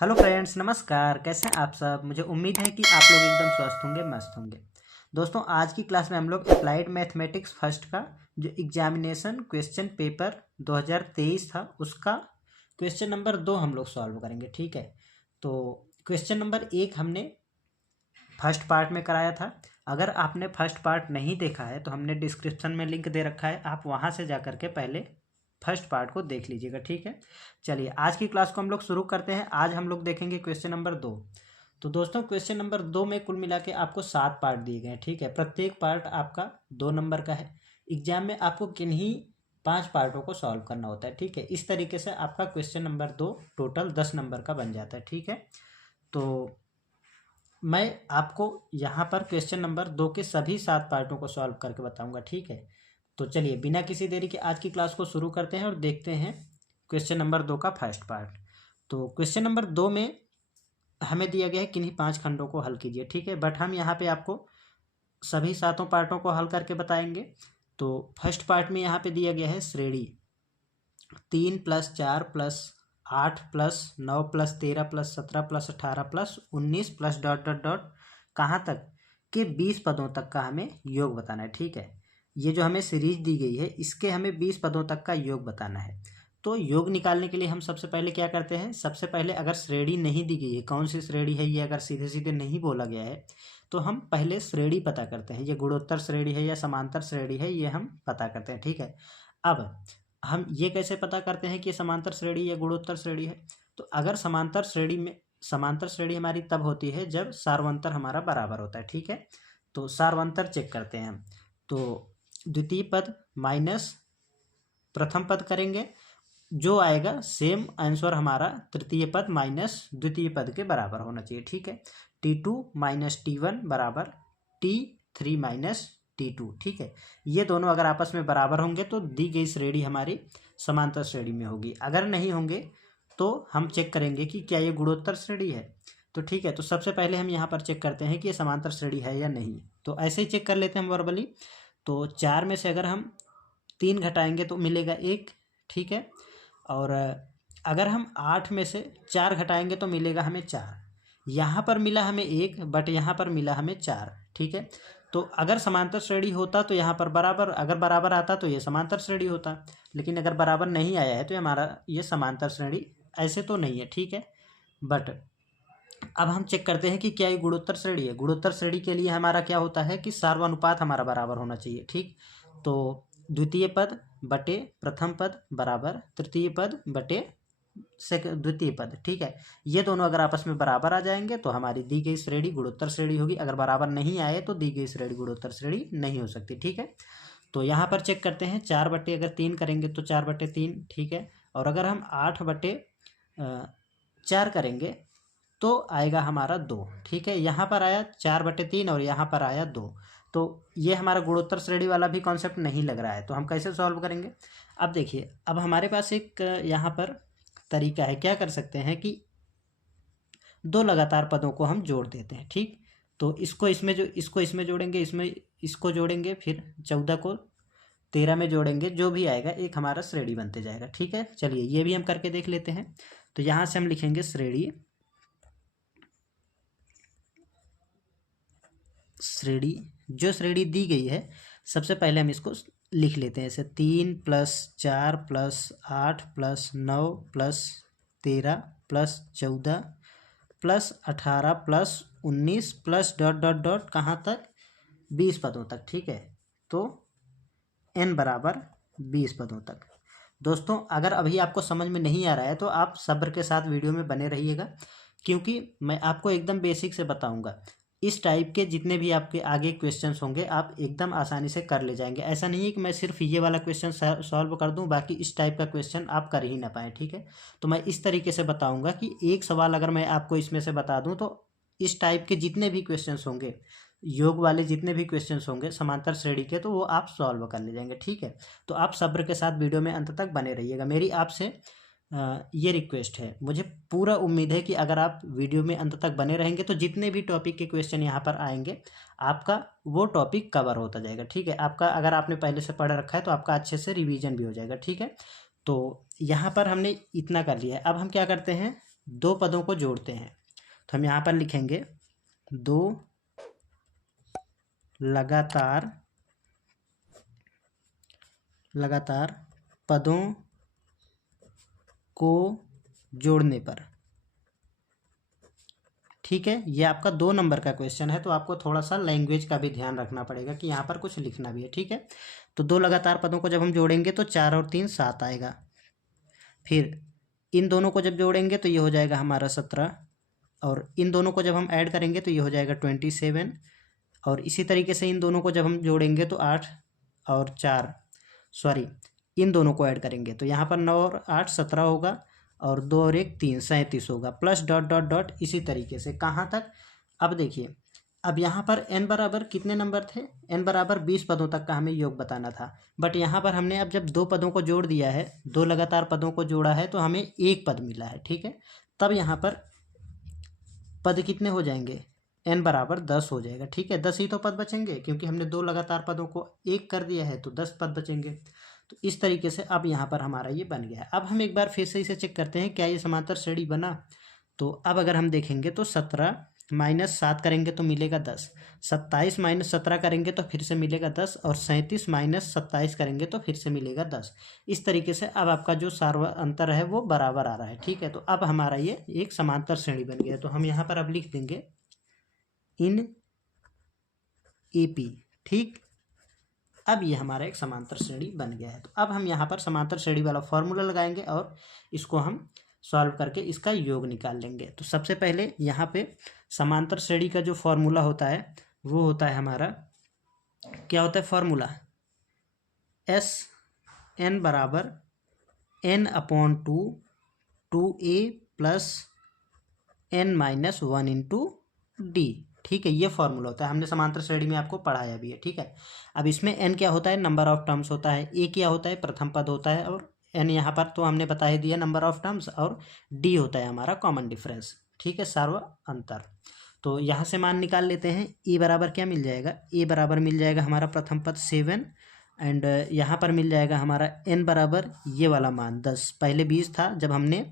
Hello friends, नमस्कार। कैसे हैं आप सब? मुझे उम्मीद है कि आप लोग एकदम स्वस्थ होंगे, मस्त होंगे। दोस्तों, आज की क्लास में हम लोग अप्लाइड मैथमेटिक्स फर्स्ट का जो एग्जामिनेशन क्वेश्चन पेपर 2023 था उसका क्वेश्चन नंबर 2 हम लोग सॉल्व करेंगे। ठीक है, तो क्वेश्चन नंबर 1 हमने फर्स्ट पार्ट में कराया था। अगर आपने फर्स्ट पार्ट नहीं देखा है तो हमने डिस्क्रिप्शन में लिंक दे रखा है, आप वहाँ से जा करके पहले फर्स्ट पार्ट को देख लीजिएगा। ठीक है, चलिए आज की क्लास को हम लोग शुरू करते हैं। आज हम लोग देखेंगे क्वेश्चन नंबर 2। तो दोस्तों, क्वेश्चन नंबर 2 में कुल मिला के आपको 7 पार्ट दिए गए हैं। ठीक है, प्रत्येक पार्ट आपका 2 नंबर का है। एग्जाम में आपको किन्हीं 5 पार्टों को सॉल्व करना होता है। ठीक है, इस तरीके से आपका क्वेश्चन नंबर 2 टोटल 10 नंबर का बन जाता है। ठीक है, तो मैं आपको यहाँ पर क्वेश्चन नंबर 2 के सभी 7 पार्टों को सॉल्व करके बताऊंगा। ठीक है, तो चलिए बिना किसी देरी के आज की क्लास को शुरू करते हैं और देखते हैं क्वेश्चन नंबर 2 का फर्स्ट पार्ट। तो क्वेश्चन नंबर 2 में हमें दिया गया है किन्हीं 5 खंडों को हल कीजिए। ठीक है, बट हम यहाँ पे आपको सभी 7 पार्टों को हल करके बताएंगे। तो फर्स्ट पार्ट में यहाँ पे दिया गया है श्रेणी 3 + 4 + 8 + 9 + 13 + 17 + 18 + 19 + डॉट डॉट डॉट कहाँ तक के 20 पदों तक का हमें योग बताना है। ठीक है, ये जो हमें सीरीज दी गई है इसके हमें 20 पदों तक का योग बताना है। तो योग निकालने के लिए हम सबसे पहले क्या करते हैं, सबसे पहले अगर श्रेणी नहीं दी गई है, कौन सी श्रेणी है ये अगर सीधे सीधे नहीं बोला गया है तो हम पहले श्रेणी पता करते हैं। ये गुणोत्तर श्रेणी है या समांतर श्रेणी है, ये हम पता करते हैं। ठीक है, अब हम ये कैसे पता करते हैं कि समांतर श्रेणी या गुणोत्तर श्रेणी है? तो अगर समांतर श्रेणी हमारी तब होती है जब सार्वंतर हमारा बराबर होता है। ठीक है, तो सार्वंतर चेक करते हैं हम। तो द्वितीय पद माइनस प्रथम पद करेंगे, जो आएगा सेम आंसर हमारा तृतीय पद माइनस द्वितीय पद के बराबर होना चाहिए। ठीक है, T2 - T1 बराबर T3 - T2। ठीक है, ये दोनों अगर आपस में बराबर होंगे तो दी गई श्रेणी हमारी समांतर श्रेणी में होगी। अगर नहीं होंगे तो हम चेक करेंगे कि क्या ये गुणोत्तर श्रेणी है। तो ठीक है, तो सबसे पहले हम यहाँ पर चेक करते हैं कि ये समांतर श्रेणी है या नहीं। तो ऐसे ही चेक कर लेते हैं हम वर्बली। तो 4 में से अगर हम 3 घटाएंगे तो मिलेगा 1। ठीक है, और अगर हम 8 में से 4 घटाएंगे तो मिलेगा हमें 4। यहाँ पर मिला हमें 1 बट यहाँ पर मिला हमें 4। ठीक है, तो अगर समांतर श्रेणी होता तो यहाँ पर बराबर, अगर बराबर आता तो ये समांतर श्रेणी होता, लेकिन अगर बराबर नहीं आया है तो हमारा ये समांतर श्रेणी ऐसे तो नहीं है। ठीक है, बट अब हम चेक करते हैं कि क्या ये गुणोत्तर श्रेणी है। गुणोत्तर श्रेणी के लिए हमारा क्या होता है कि सार्वनुपात हमारा बराबर होना चाहिए। ठीक, तो द्वितीय पद बटे प्रथम पद बराबर तृतीय पद बटे द्वितीय पद। ठीक है, ये दोनों अगर आपस में बराबर आ जाएंगे तो हमारी दी गई श्रेणी गुणोत्तर श्रेणी होगी। अगर बराबर नहीं आए तो दी गई श्रेणी गुणोत्तर श्रेणी नहीं हो सकती। ठीक है, तो यहाँ पर चेक करते हैं 4/3 करेंगे तो 4/3। ठीक है, और अगर हम 8/4 करेंगे तो आएगा हमारा 2। ठीक है, यहाँ पर आया 4/3 और यहाँ पर आया 2। तो ये हमारा गुणोत्तर श्रेणी वाला भी कॉन्सेप्ट नहीं लग रहा है, तो हम कैसे सॉल्व करेंगे? अब देखिए, अब हमारे पास एक यहाँ पर तरीका है। क्या कर सकते हैं कि 2 लगातार पदों को हम जोड़ देते हैं। ठीक, तो इसको इसमें जोड़ेंगे, इसमें इसको जोड़ेंगे, फिर 14 को 13 में जोड़ेंगे, जो भी आएगा एक हमारा श्रेणी बनते जाएगा। ठीक है, चलिए ये भी हम करके देख लेते हैं। तो यहाँ से हम लिखेंगे श्रेणी जो श्रेणी दी गई है सबसे पहले हम इसको लिख लेते हैं ऐसे 3 + 4 + 8 + 9 + 13 + 14 + 18 + 19 + डॉट डॉट डॉट कहाँ तक 20 पदों तक। ठीक है, तो n बराबर 20 पदों तक। दोस्तों, अगर अभी आपको समझ में नहीं आ रहा है तो आप सब्र के साथ वीडियो में बने रहिएगा, क्योंकि मैं आपको एकदम बेसिक से बताऊंगा। इस टाइप के जितने भी आपके आगे क्वेश्चंस होंगे आप एकदम आसानी से कर ले जाएंगे। ऐसा नहीं है कि मैं सिर्फ ये वाला क्वेश्चन सॉल्व कर दूं, बाकी इस टाइप का क्वेश्चन आप कर ही ना पाएँ। ठीक है, तो मैं इस तरीके से बताऊंगा कि एक सवाल अगर मैं आपको इसमें से बता दूं तो इस टाइप के जितने भी क्वेश्चंस होंगे, योग वाले जितने भी क्वेश्चंस होंगे समांतर श्रेणी के, तो वो आप सॉल्व कर ले जाएंगे। ठीक है, तो आप सब्र के साथ वीडियो में अंत तक बने रहिएगा। मेरी आपसे ये रिक्वेस्ट है, मुझे पूरा उम्मीद है कि अगर आप वीडियो में अंत तक बने रहेंगे तो जितने भी टॉपिक के क्वेश्चन यहाँ पर आएंगे आपका वो टॉपिक कवर होता जाएगा। ठीक है, आपका अगर आपने पहले से पढ़ रखा है तो आपका अच्छे से रिवीजन भी हो जाएगा। ठीक है, तो यहाँ पर हमने इतना कर लिया है। अब हम क्या करते हैं, दो पदों को जोड़ते हैं तो हम यहाँ पर लिखेंगे दो लगातार पदों को जोड़ने पर। ठीक है, ये आपका 2 नंबर का क्वेश्चन है, तो आपको थोड़ा सा लैंग्वेज का भी ध्यान रखना पड़ेगा कि यहाँ पर कुछ लिखना भी है। ठीक है, तो दो लगातार पदों को जब हम जोड़ेंगे तो 4 और 3 7 आएगा। फिर इन दोनों को जब जोड़ेंगे तो ये हो जाएगा हमारा 17, और इन दोनों को जब हम ऐड करेंगे तो ये हो जाएगा 27, और इसी तरीके से इन दोनों को जब हम जोड़ेंगे तो 8 और 4 सॉरी इन दोनों को ऐड करेंगे तो यहाँ पर 9 और 8 17 होगा, और 2 और 1 3 37 होगा, प्लस डॉट डॉट डॉट इसी तरीके से कहाँ तक। अब देखिए, अब यहाँ पर n बराबर कितने नंबर थे, n बराबर 20 पदों तक का हमें योग बताना था। बट यहाँ पर हमने अब जब दो पदों को जोड़ दिया है, दो लगातार पदों को जोड़ा है, तो हमें एक पद मिला है। ठीक है, तब यहाँ पर पद कितने हो जाएंगे, n बराबर 10 हो जाएगा। ठीक है, 10 ही तो पद बचेंगे, क्योंकि हमने दो लगातार पदों को एक कर दिया है तो 10 पद बचेंगे। तो इस तरीके से अब यहाँ पर हमारा ये बन गया है। अब हम एक बार फिर से इसे चेक करते हैं क्या ये समांतर श्रेणी बना। तो अब अगर हम देखेंगे तो 17 माइनस 7 करेंगे तो मिलेगा 10, 27 माइनस 17 करेंगे तो फिर से मिलेगा 10, और 37 माइनस 27 करेंगे तो फिर से मिलेगा 10। इस तरीके से अब आपका जो सार्व अंतर है वो बराबर आ रहा है। ठीक है, तो अब हमारा ये एक समांतर श्रेणी बन गया। तो हम यहाँ पर अब लिख देंगे इन AP। ठीक, अब ये हमारा एक समांतर श्रेणी बन गया है। तो अब हम यहाँ पर समांतर श्रेणी वाला फॉर्मूला लगाएंगे और इसको हम सॉल्व करके इसका योग निकाल लेंगे। तो सबसे पहले यहाँ पे समांतर श्रेणी का जो फॉर्मूला होता है वो होता है हमारा, क्या होता है फॉर्मूला, SN बराबर N/2 2A plus N-1 into D। ठीक है, ये फॉर्मूला होता है, हमने समांतर श्रेणी में आपको पढ़ाया भी है। ठीक है, अब इसमें n क्या होता है, नंबर ऑफ टर्म्स होता है, a क्या होता है, प्रथम पद होता है, और n यहाँ पर तो हमने बता ही दिया नंबर ऑफ टर्म्स, और d होता है हमारा कॉमन डिफरेंस। ठीक है, सार्व अंतर। तो यहाँ से मान निकाल लेते हैं। a बराबर क्या मिल जाएगा, a बराबर मिल जाएगा हमारा प्रथम पद 7, एंड यहाँ पर मिल जाएगा हमारा n बराबर ये वाला मान 10। पहले 20 था, जब हमने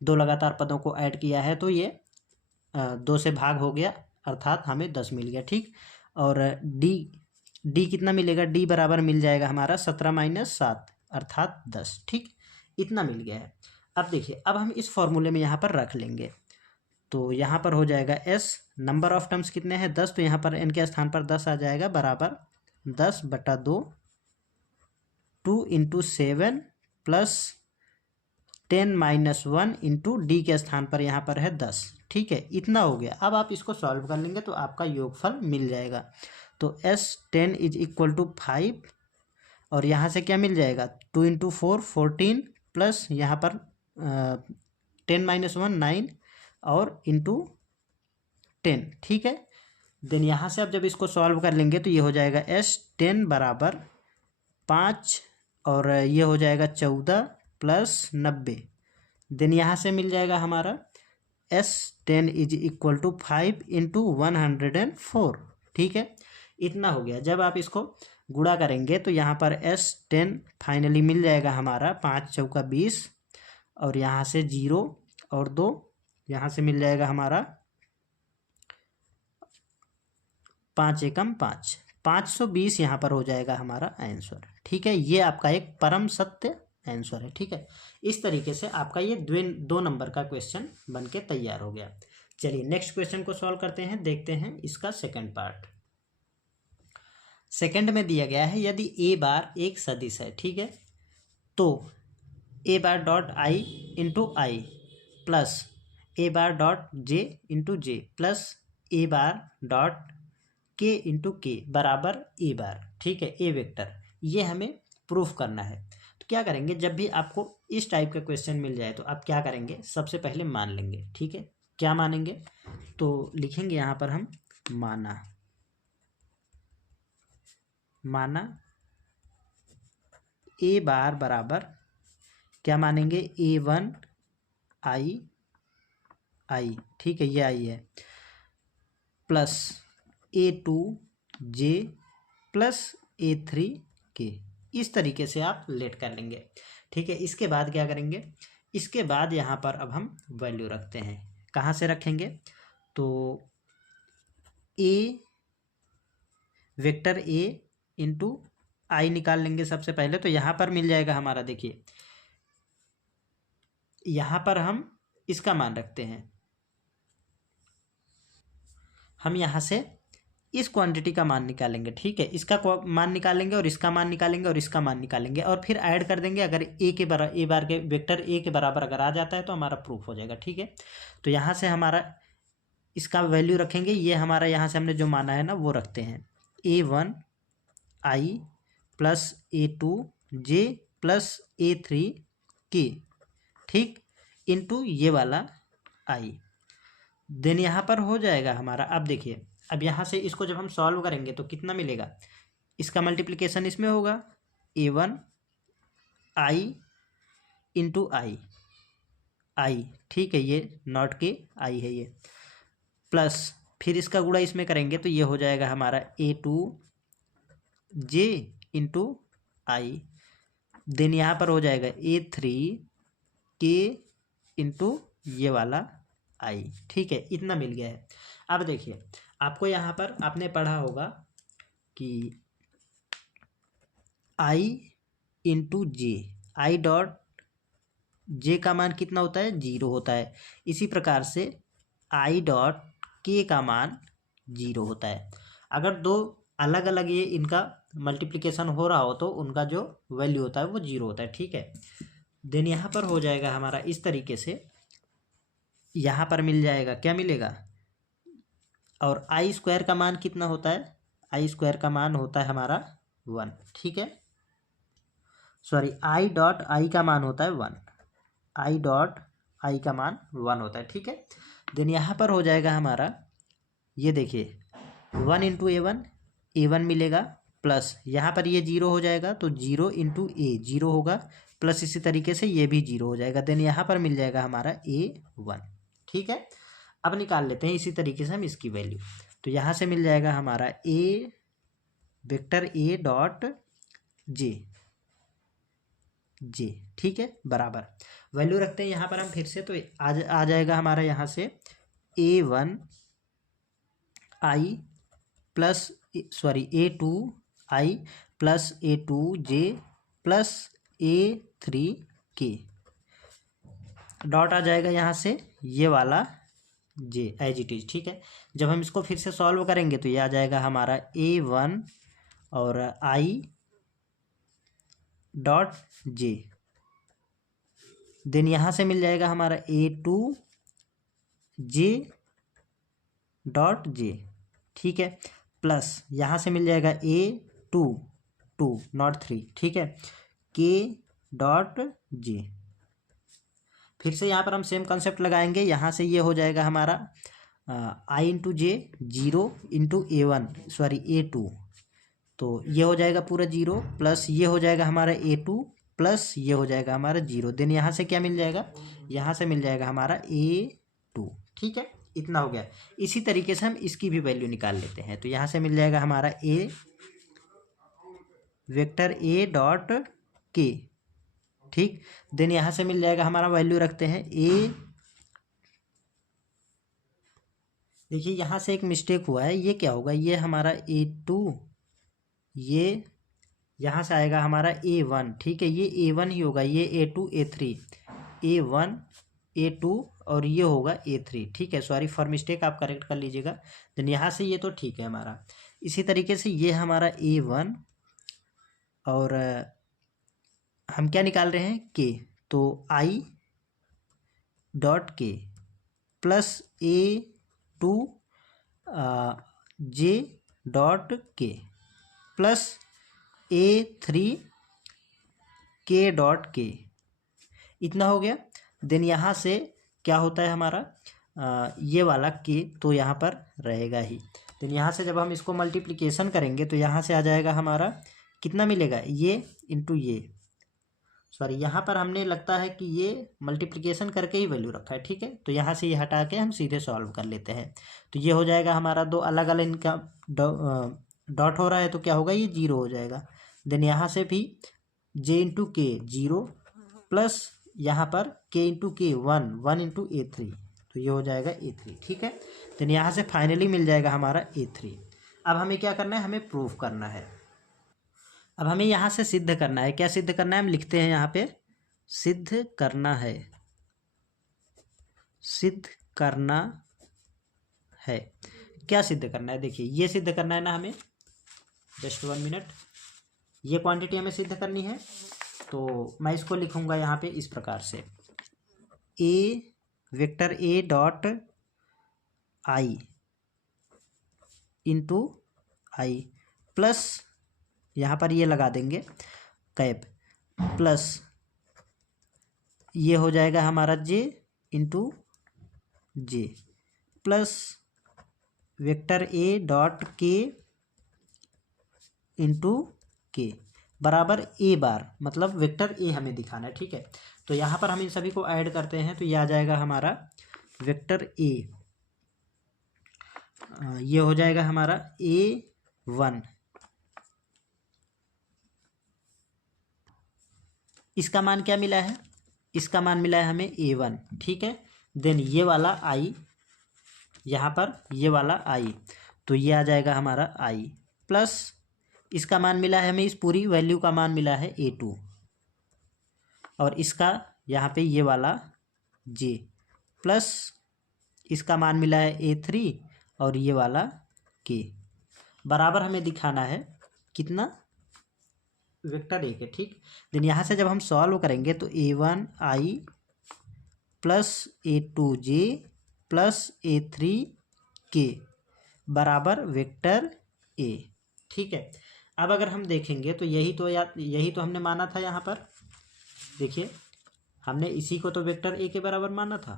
दो लगातार पदों को ऐड किया है तो ये 2 से भाग हो गया, अर्थात हमें 10 मिल गया। ठीक, और डी कितना मिलेगा, डी बराबर मिल जाएगा हमारा 17 माइनस 7 अर्थात 10। ठीक, इतना मिल गया है। अब देखिए, अब हम इस फॉर्मूले में यहाँ पर रख लेंगे, तो यहाँ पर हो जाएगा S, नंबर ऑफ टर्म्स कितने हैं 10, तो यहाँ पर n के स्थान पर 10 आ जाएगा, बराबर 10/2 2 इंटू 7 प्लस 10-1 इंटू डी के स्थान पर यहाँ पर है 10। ठीक है, इतना हो गया। अब आप इसको सॉल्व कर लेंगे तो आपका योगफल मिल जाएगा। तो S10 इज इक्वल टू 5, और यहाँ से क्या मिल जाएगा, 2 इंटू 4 14 प्लस यहाँ पर 10-1 9 और इंटू 10। ठीक है, देन यहाँ से आप जब इसको सॉल्व कर लेंगे तो ये हो जाएगा S10 बराबर 5, और ये हो जाएगा 14 प्लस 90। देन यहाँ से मिल जाएगा हमारा S10 is equal to 5 into 104। ठीक है, इतना हो गया। जब आप इसको गुणा करेंगे तो यहाँ पर S10 फाइनली मिल जाएगा हमारा 5 चौका 20, और यहाँ से 0 और 2, यहाँ से मिल जाएगा हमारा 5 एकम 5, 520 यहाँ पर हो जाएगा हमारा आंसर। ठीक है, ये आपका एक परम सत्य आंसर है। ठीक है, इस तरीके से आपका ये 2 नंबर का क्वेश्चन बनके तैयार हो गया। चलिए नेक्स्ट क्वेश्चन को सॉल्व करते हैं, देखते हैं इसका सेकंड पार्ट। सेकंड में दिया गया है, यदि a बार एक सदिश है, ठीक है, तो a bar dot i into I plus a bar dot j into J plus a bar dot k into K बराबर a बार। ठीक है, a वेक्टर, ये हमें प्रूफ करना है। तो क्या करेंगे, जब भी आपको इस टाइप का क्वेश्चन मिल जाए तो आप क्या करेंगे, सबसे पहले मान लेंगे। ठीक है, क्या मानेंगे, तो लिखेंगे यहाँ पर हम माना a बार बराबर क्या मानेंगे, a1 i। ठीक है, ये आई है, plus a2 j plus a3 k। इस तरीके से आप लेट कर लेंगे। ठीक है, इसके बाद क्या करेंगे, इसके बाद यहाँ पर अब हम वैल्यू रखते हैं। कहाँ से रखेंगे? तो ए वेक्टर ए इंटू आई निकाल लेंगे सबसे पहले। तो यहाँ पर मिल जाएगा हमारा, देखिए यहाँ पर हम इसका मान रखते हैं, हम यहाँ से इस क्वांटिटी का मान निकालेंगे, ठीक है। इसका मान निकालेंगे और इसका मान निकालेंगे और इसका मान निकालेंगे और फिर ऐड कर देंगे। अगर ए बार के वेक्टर ए के बराबर अगर आ जाता है तो हमारा प्रूफ हो जाएगा, ठीक है। तो यहाँ से हमारा इसका वैल्यू रखेंगे, ये हमारा यहाँ से हमने जो माना है ना वो रखते हैं, A1 I plus A2 J plus A3 K, ठीक, इंटू ये वाला I। देन यहाँ पर हो जाएगा हमारा, अब देखिए अब यहाँ से इसको जब हम सॉल्व करेंगे तो कितना मिलेगा, इसका मल्टीप्लिकेशन इसमें होगा A1 I इंटू I, ठीक है, ये नॉट के I है ये, प्लस फिर इसका गुणा इसमें करेंगे तो ये हो जाएगा हमारा A2 J into I। Then यहाँ पर हो जाएगा A3 K इंटू ये वाला I, ठीक है, इतना मिल गया है। अब देखिए आपको यहाँ पर आपने पढ़ा होगा कि I into J, I dot J का मान कितना होता है, 0 होता है। इसी प्रकार से आई डॉट के का मान 0 होता है। अगर दो अलग अलग ये इनका मल्टीप्लिकेशन हो रहा हो तो उनका जो वैल्यू होता है वो 0 होता है, ठीक है। देन यहाँ पर हो जाएगा हमारा इस तरीके से, यहाँ पर मिल जाएगा, क्या मिलेगा, और आई स्क्वायर का मान कितना होता है, आई स्क्वायर का मान होता है हमारा 1, ठीक है, सॉरी आई डॉट आई का मान होता है 1, आई डॉट आई का मान 1 होता है, ठीक है। देन यहाँ पर हो जाएगा हमारा, ये देखिए 1 इंटू A1 मिलेगा, प्लस यहाँ पर ये 0 हो जाएगा तो 0 इंटू ए 0 होगा, प्लस इसी तरीके से ये भी 0 हो जाएगा। देन यहाँ पर मिल जाएगा हमारा A1, ठीक है। अब निकाल लेते हैं इसी तरीके से हम इसकी वैल्यू। तो यहाँ से मिल जाएगा हमारा ए वेक्टर ए डॉट जे, ठीक है, बराबर वैल्यू रखते हैं यहाँ पर हम फिर से। तो आ जाएगा हमारा यहाँ से A1 I plus A2 I plus A2 J plus A3 K, dot आ जाएगा यहाँ से ये वाला J एज इट इज, ठीक है। जब हम इसको फिर से सॉल्व करेंगे तो ये आ जाएगा हमारा A1 और I डॉट J। देन यहाँ से मिल जाएगा हमारा A2 J डॉट J, ठीक है, प्लस यहाँ से मिल जाएगा A2 नॉट 3, ठीक है, K डॉट J। फिर से यहाँ पर हम सेम कॉन्सेप्ट लगाएंगे, यहाँ से ये हो जाएगा हमारा I into J 0 into A2, तो ये हो जाएगा पूरा 0, प्लस ये हो जाएगा हमारा A2 प्लस ये हो जाएगा हमारा 0। देन यहाँ से क्या मिल जाएगा, यहाँ से मिल जाएगा हमारा A2, ठीक है, इतना हो गया। इसी तरीके से हम इसकी भी वैल्यू निकाल लेते हैं। तो यहाँ से मिल जाएगा हमारा ए वेक्टर ए डॉट के, ठीक। देन यहाँ से मिल जाएगा हमारा वैल्यू रखते हैं ए, देखिए यहाँ से एक मिस्टेक हुआ है, ये क्या होगा, ये हमारा A2, ये यहाँ से आएगा हमारा A1, ठीक है, ये A1 ही होगा, ये A2 A3, A1 A2 और ये होगा A3, ठीक है, सॉरी फॉर मिस्टेक, आप करेक्ट कर लीजिएगा। देन यहाँ से ये तो ठीक है हमारा। इसी तरीके से ये हमारा A1 और हम क्या निकाल रहे हैं, K, तो I dot K plus A2 J dot K plus A3 K dot K, इतना हो गया। देन यहाँ से क्या होता है हमारा ये वाला K तो यहाँ पर रहेगा ही। देन यहाँ से जब हम इसको मल्टीप्लिकेशन करेंगे तो यहाँ से आ जाएगा हमारा कितना मिलेगा, ये इंटू ये, सॉरी यहाँ पर हमने लगता है कि ये मल्टीप्लिकेशन करके ही वैल्यू रखा है, ठीक है। तो यहाँ से ये हटा के हम सीधे सॉल्व कर लेते हैं। तो ये हो जाएगा हमारा, दो अलग अलग इनका डॉट हो रहा है तो क्या होगा, ये 0 हो जाएगा। देन यहाँ से भी J इंटू के 0 प्लस यहाँ पर k इंटू के 1 इंटू A3, तो ये हो जाएगा A3। ठीक है, तो यहाँ से फाइनली मिल जाएगा हमारा A3। अब हमें क्या करना है, हमें प्रूफ करना है। अब हमें यहाँ से सिद्ध करना है। क्या सिद्ध करना है, हम लिखते हैं यहाँ पे सिद्ध करना है, सिद्ध करना है। क्या सिद्ध करना है, देखिए ये सिद्ध करना है ना हमें, जस्ट 1 मिनट, ये क्वांटिटी हमें सिद्ध करनी है। तो मैं इसको लिखूंगा यहाँ पे इस प्रकार से, A vector A dot I into I plus, यहाँ पर ये लगा देंगे कैप, प्लस ये हो जाएगा हमारा J into J, plus vector A dot K into K बराबर ए बार, मतलब वेक्टर ए हमें दिखाना है। ठीक है, तो यहाँ पर हम इन सभी को ऐड करते हैं, तो ये आ जाएगा हमारा वेक्टर ए, ये हो जाएगा हमारा A1, इसका मान क्या मिला है, इसका मान मिला है हमें A1। ठीक है, देन ये वाला I, यहाँ पर ये वाला I, तो ये आ जाएगा हमारा I, प्लस इसका मान मिला है हमें, इस पूरी वैल्यू का मान मिला है A2, और इसका यहाँ पे ये वाला J, प्लस इसका मान मिला है A3 और ये वाला K, बराबर हमें दिखाना है कितना, वेक्टर ए के। ठीक, देन यहाँ से जब हम सॉल्व करेंगे तो A1I plus A2J plus A3K बराबर वेक्टर ए। ठीक है, अब अगर हम देखेंगे तो यही तो हमने माना था। यहाँ पर देखिए, हमने इसी को तो वेक्टर ए के बराबर माना था।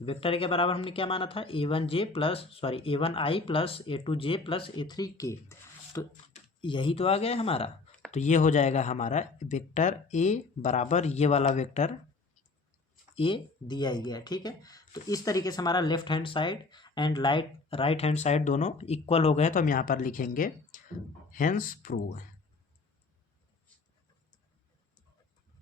वेक्टर ए के बराबर हमने क्या माना था, A1I plus A2J plus A3K, तो यही तो आ गया हमारा। तो ये हो जाएगा हमारा वेक्टर ए बराबर ये वाला वेक्टर ए दिया ही गया। ठीक है, तो इस तरीके से हमारा left hand side and right hand side दोनों इक्वल हो गए। तो हम यहाँ पर लिखेंगे हेंस प्रूव।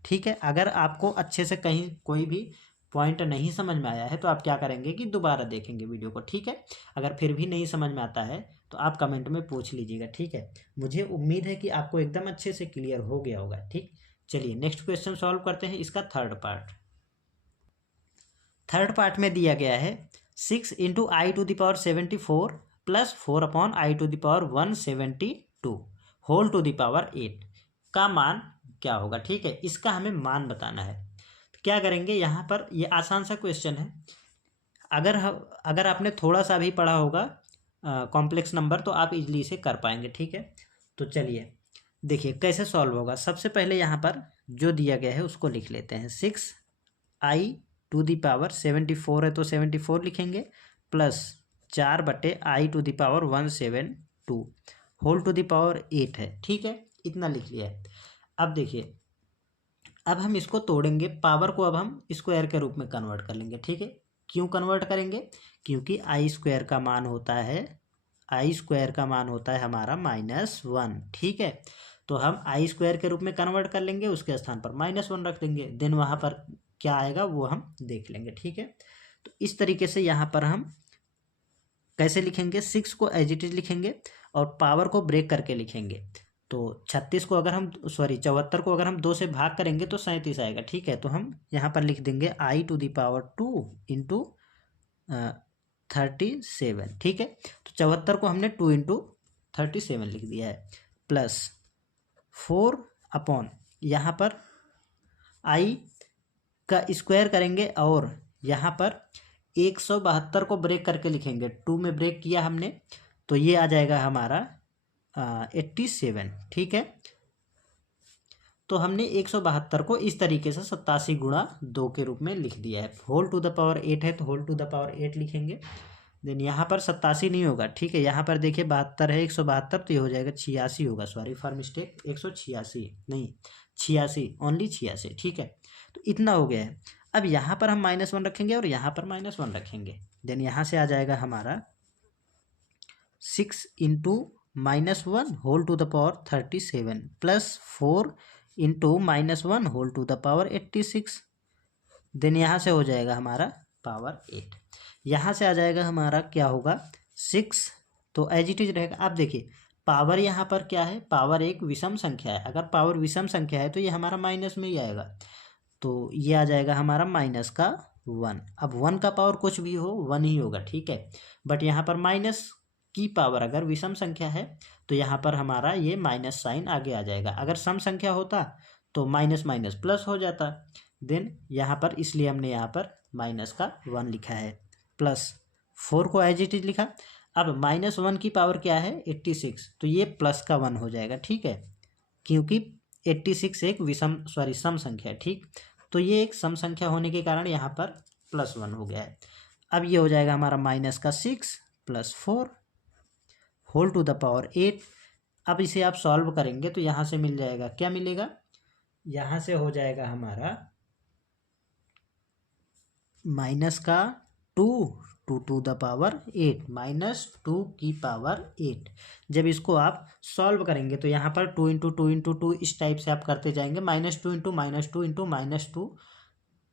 ठीक है, अगर आपको अच्छे से कहीं कोई भी पॉइंट नहीं समझ में आया है तो आप क्या करेंगे कि दोबारा देखेंगे वीडियो को। ठीक है, अगर फिर भी नहीं समझ में आता है तो आप कमेंट में पूछ लीजिएगा। ठीक है, मुझे उम्मीद है कि आपको एकदम अच्छे से क्लियर हो गया होगा। ठीक, चलिए नेक्स्ट क्वेश्चन सॉल्व करते हैं, इसका थर्ड पार्ट में दिया गया है 6 into i to the power 74 plus 4 upon i to the power 172 whole to the power 8 का मान क्या होगा। ठीक है, इसका हमें मान बताना है। तो क्या करेंगे, यहाँ पर ये आसान सा क्वेश्चन है। अगर आपने थोड़ा सा भी पढ़ा होगा कॉम्प्लेक्स नंबर तो आप इजली इसे कर पाएंगे। ठीक है, तो चलिए देखिए कैसे सॉल्व होगा। सबसे पहले यहाँ पर जो दिया गया है उसको लिख लेते हैं। 6i टू दी पावर 74 है तो 74 लिखेंगे, plus 4/i to the power 172 whole to the power 8 है। ठीक है, इतना लिख लिया है। अब देखिए, अब हम इसको तोड़ेंगे, पावर को अब हम स्क्वायर के रूप में कन्वर्ट कर लेंगे। ठीक है, क्यों कन्वर्ट करेंगे, क्योंकि आई स्क्वायर का मान होता है हमारा -1। ठीक है, तो हम आई स्क्वायर के रूप में कन्वर्ट कर लेंगे, उसके स्थान पर -1 रख देंगे, देन वहाँ पर क्या आएगा वो हम देख लेंगे। ठीक है, तो इस तरीके से यहाँ पर हम कैसे लिखेंगे, 6 को एज इट इज लिखेंगे और पावर को ब्रेक करके लिखेंगे। तो 74 को अगर हम 2 से भाग करेंगे तो 37 आएगा। ठीक है, तो हम यहाँ पर लिख देंगे आई टू द पावर 2 इंटू 37। ठीक है, तो 74 को हमने 2 इंटू 37 लिख दिया है, प्लस 4 अपॉन यहाँ पर आई का स्क्वायर करेंगे और यहाँ पर 172 को ब्रेक करके लिखेंगे। 2 में ब्रेक किया हमने तो ये आ जाएगा हमारा 87। ठीक है, तो हमने 172 को इस तरीके से 87 गुणा 2 के रूप में लिख दिया है। होल टू द पावर 8 है तो होल टू द पावर 8 लिखेंगे। देन यहाँ पर 87 नहीं होगा। ठीक है, यहाँ पर देखिए 72 है, 172 तो ये हो जाएगा 86 होगा, सॉरी फॉर मिस्टेक, 186 नहीं 86, ओनली 86। ठीक है, तो इतना हो गया है। अब यहाँ पर हम -1 रखेंगे और यहाँ पर -1 रखेंगे, देन यहाँ से आ जाएगा हमारा 6 into -1 whole to the power 37 plus 4 into -1 whole to the power 86। Then यहाँ से हो जाएगा हमारा पावर 8, यहाँ से आ जाएगा हमारा क्या होगा 6, तो एज इट इज रहेगा। आप देखिए पावर यहाँ पर क्या है, पावर एक विषम संख्या है, अगर पावर विषम संख्या है तो ये हमारा माइनस में ही आएगा, तो ये आ जाएगा हमारा माइनस का 1। अब 1 का पावर कुछ भी हो 1 ही होगा, ठीक है, बट यहाँ पर माइनस की पावर अगर विषम संख्या है तो यहाँ पर हमारा ये माइनस साइन आगे आ जाएगा। अगर सम संख्या होता तो माइनस माइनस प्लस हो जाता, देन यहाँ पर इसलिए हमने यहाँ पर माइनस का 1 लिखा है, प्लस 4 को एज इट इज लिखा। अब -1 की पावर क्या है 86, तो ये प्लस का 1 हो जाएगा, ठीक है, क्योंकि 86 एक सम संख्या है, ठीक, तो ये एक सम संख्या होने के कारण यहाँ पर +1 हो गया है। अब ये हो जाएगा हमारा माइनस का 6 + 4 होल टू द पावर 8। अब इसे आप सॉल्व करेंगे तो यहाँ से मिल जाएगा, क्या मिलेगा, यहाँ से हो जाएगा हमारा माइनस का 2 टू द पावर 8 -2 की पावर 8। जब इसको आप सॉल्व करेंगे तो यहाँ पर 2 × 2 × 2 इस टाइप से आप करते जाएंगे, -2 × -2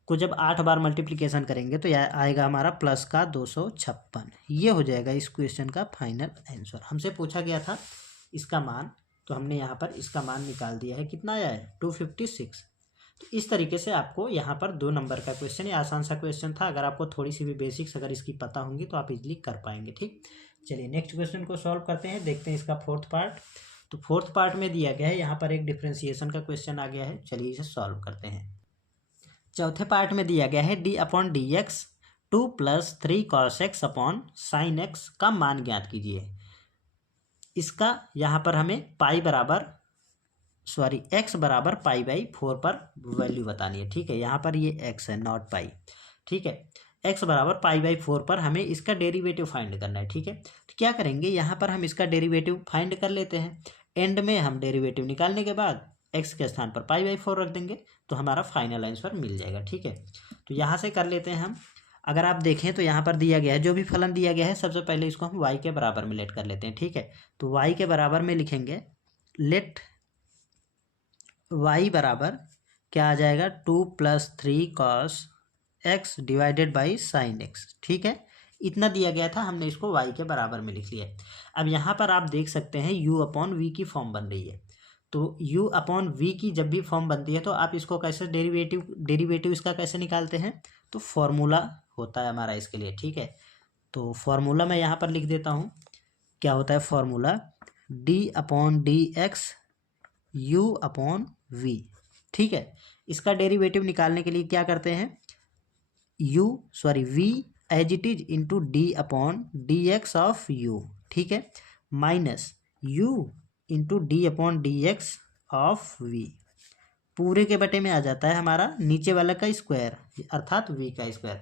को जब 8 बार मल्टीप्लिकेशन करेंगे तो यह आएगा हमारा प्लस का 256। ये हो जाएगा इस क्वेश्चन का फाइनल आंसर। हमसे पूछा गया था इसका मान, तो हमने यहाँ पर इसका मान निकाल दिया है, कितना आया है 256। तो इस तरीके से आपको यहाँ पर 2 नंबर का क्वेश्चन, ये आसान सा क्वेश्चन था, अगर आपको थोड़ी सी भी बेसिक्स अगर इसकी पता होंगी तो आप इजीली कर पाएंगे, ठीक। चलिए नेक्स्ट क्वेश्चन को सॉल्व करते हैं, देखते हैं इसका 4th पार्ट। तो 4th पार्ट में दिया गया है, यहाँ पर एक डिफ्रेंसिएशन का क्वेश्चन आ गया है, चलिए इसे सॉल्व करते हैं। चौथे पार्ट में दिया गया है d/dx 2 + 3 cos x sin x का मान ज्ञात कीजिए। इसका यहाँ पर हमें x बराबर π/4 पर वैल्यू बतानी है, ठीक है, यहाँ पर ये x है नॉट पाई, ठीक है, x बराबर π/4 पर हमें इसका डेरिवेटिव फाइंड करना है, ठीक है। तो क्या करेंगे, यहाँ पर हम इसका डेरिवेटिव फाइंड कर लेते हैं, एंड में हम डेरिवेटिव निकालने के बाद x के स्थान पर π/4 रख देंगे तो हमारा फाइनल आंसर मिल जाएगा, ठीक है। तो यहाँ से कर लेते हैं हम। अगर आप देखें तो यहाँ पर दिया गया है, जो भी फलन दिया गया है सबसे पहले इसको हम y के बराबर में लेट कर लेते हैं, ठीक है। तो y के बराबर में लिखेंगे, लेट y बराबर क्या आ जाएगा 2 + 3 cos x divided by sin x, ठीक है, इतना दिया गया था, हमने इसको y के बराबर में लिख लिया है। अब यहाँ पर आप देख सकते हैं u/v की फॉर्म बन रही है, तो u/v की जब भी फॉर्म बनती है तो आप इसको कैसे डेरिवेटिव इसका कैसे निकालते हैं, तो फॉर्मूला होता है हमारा इसके लिए, ठीक है। तो फॉर्मूला मैं यहाँ पर लिख देता हूँ, क्या होता है फॉर्मूला, d/dx u/v, ठीक है। इसका डेरिवेटिव निकालने के लिए क्या करते हैं, v as it is into d/dx of u, ठीक है, minus u into d/dx of v, पूरे के बटे में आ जाता है हमारा नीचे वाला का स्क्वायर अर्थात v का स्क्वायर।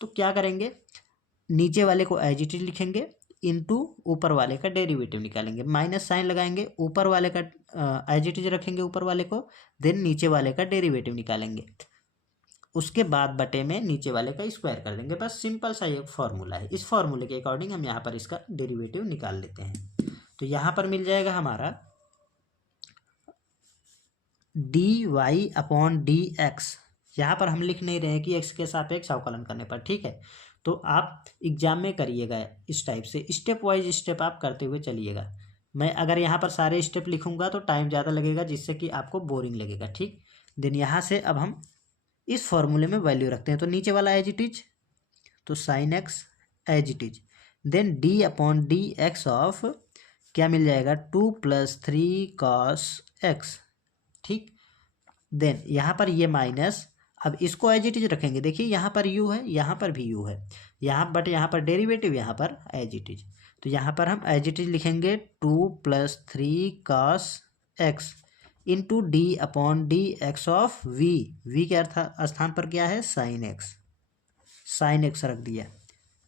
तो क्या करेंगे, नीचे वाले को एज इट इज लिखेंगे, इंटू ऊपर वाले का डेरिवेटिव निकालेंगे, माइनस साइन लगाएंगे, ऊपर वाले का एज इट इज रखेंगे ऊपर वाले को, देन नीचे वाले का डेरिवेटिव निकालेंगे, उसके बाद बटे में नीचे वाले का स्क्वायर कर देंगे, बस सिंपल सा ये फॉर्मूला है। इस फॉर्मूले के अकॉर्डिंग हम यहाँ पर इसका डेरिवेटिव निकाल लेते हैं। तो यहाँ पर मिल जाएगा हमारा dy/dx, यहाँ पर हम लिख नहीं रहे हैं कि x के सापेक्ष अवकलन करने पर, ठीक है। तो आप एग्जाम में करिएगा इस टाइप से, स्टेप वाइज स्टेप आप करते हुए चलिएगा। मैं अगर यहाँ पर सारे स्टेप लिखूंगा तो टाइम ज़्यादा लगेगा, जिससे कि आपको बोरिंग लगेगा, ठीक। देन यहाँ से अब हम इस फॉर्मूले में वैल्यू रखते हैं, तो नीचे वाला एज इट इज, तो sin x as it is, then d/dx of क्या मिल जाएगा 2 + 3 cos x, ठीक। देन यहाँ पर ये माइनस, अब इसको एज इट इज रखेंगे, देखिए यहाँ पर u है, यहाँ पर भी u है, बट यहाँ पर डेरिवेटिव, यहाँ पर एज इट इज, तो यहाँ पर हम एज इट इज लिखेंगे 2 + 3 cos x into d/dx of v के स्थान पर क्या है sin x रख दिया,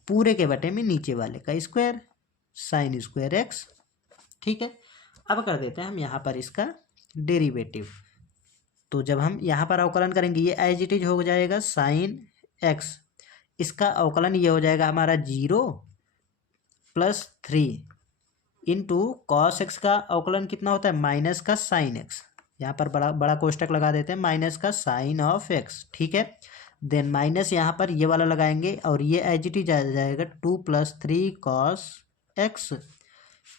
पूरे के बटे में नीचे वाले का स्क्वायर sin² x, ठीक है। अब कर देते हैं हम यहाँ पर इसका डेरिवेटिव, तो जब हम यहाँ पर अवकलन करेंगे ये एज इट इज हो जाएगा sin x, इसका अवकलन ये हो जाएगा हमारा 0 + 3 इंटू कॉस एक्स का अवकलन कितना होता है माइनस का sin x, यहाँ पर बड़ा कोष्टक लगा देते हैं, माइनस का sin ऑफ x, ठीक है। देन माइनस यहाँ पर ये वाला लगाएंगे और ये एज इट इज आ जाएगा 2+3 cos x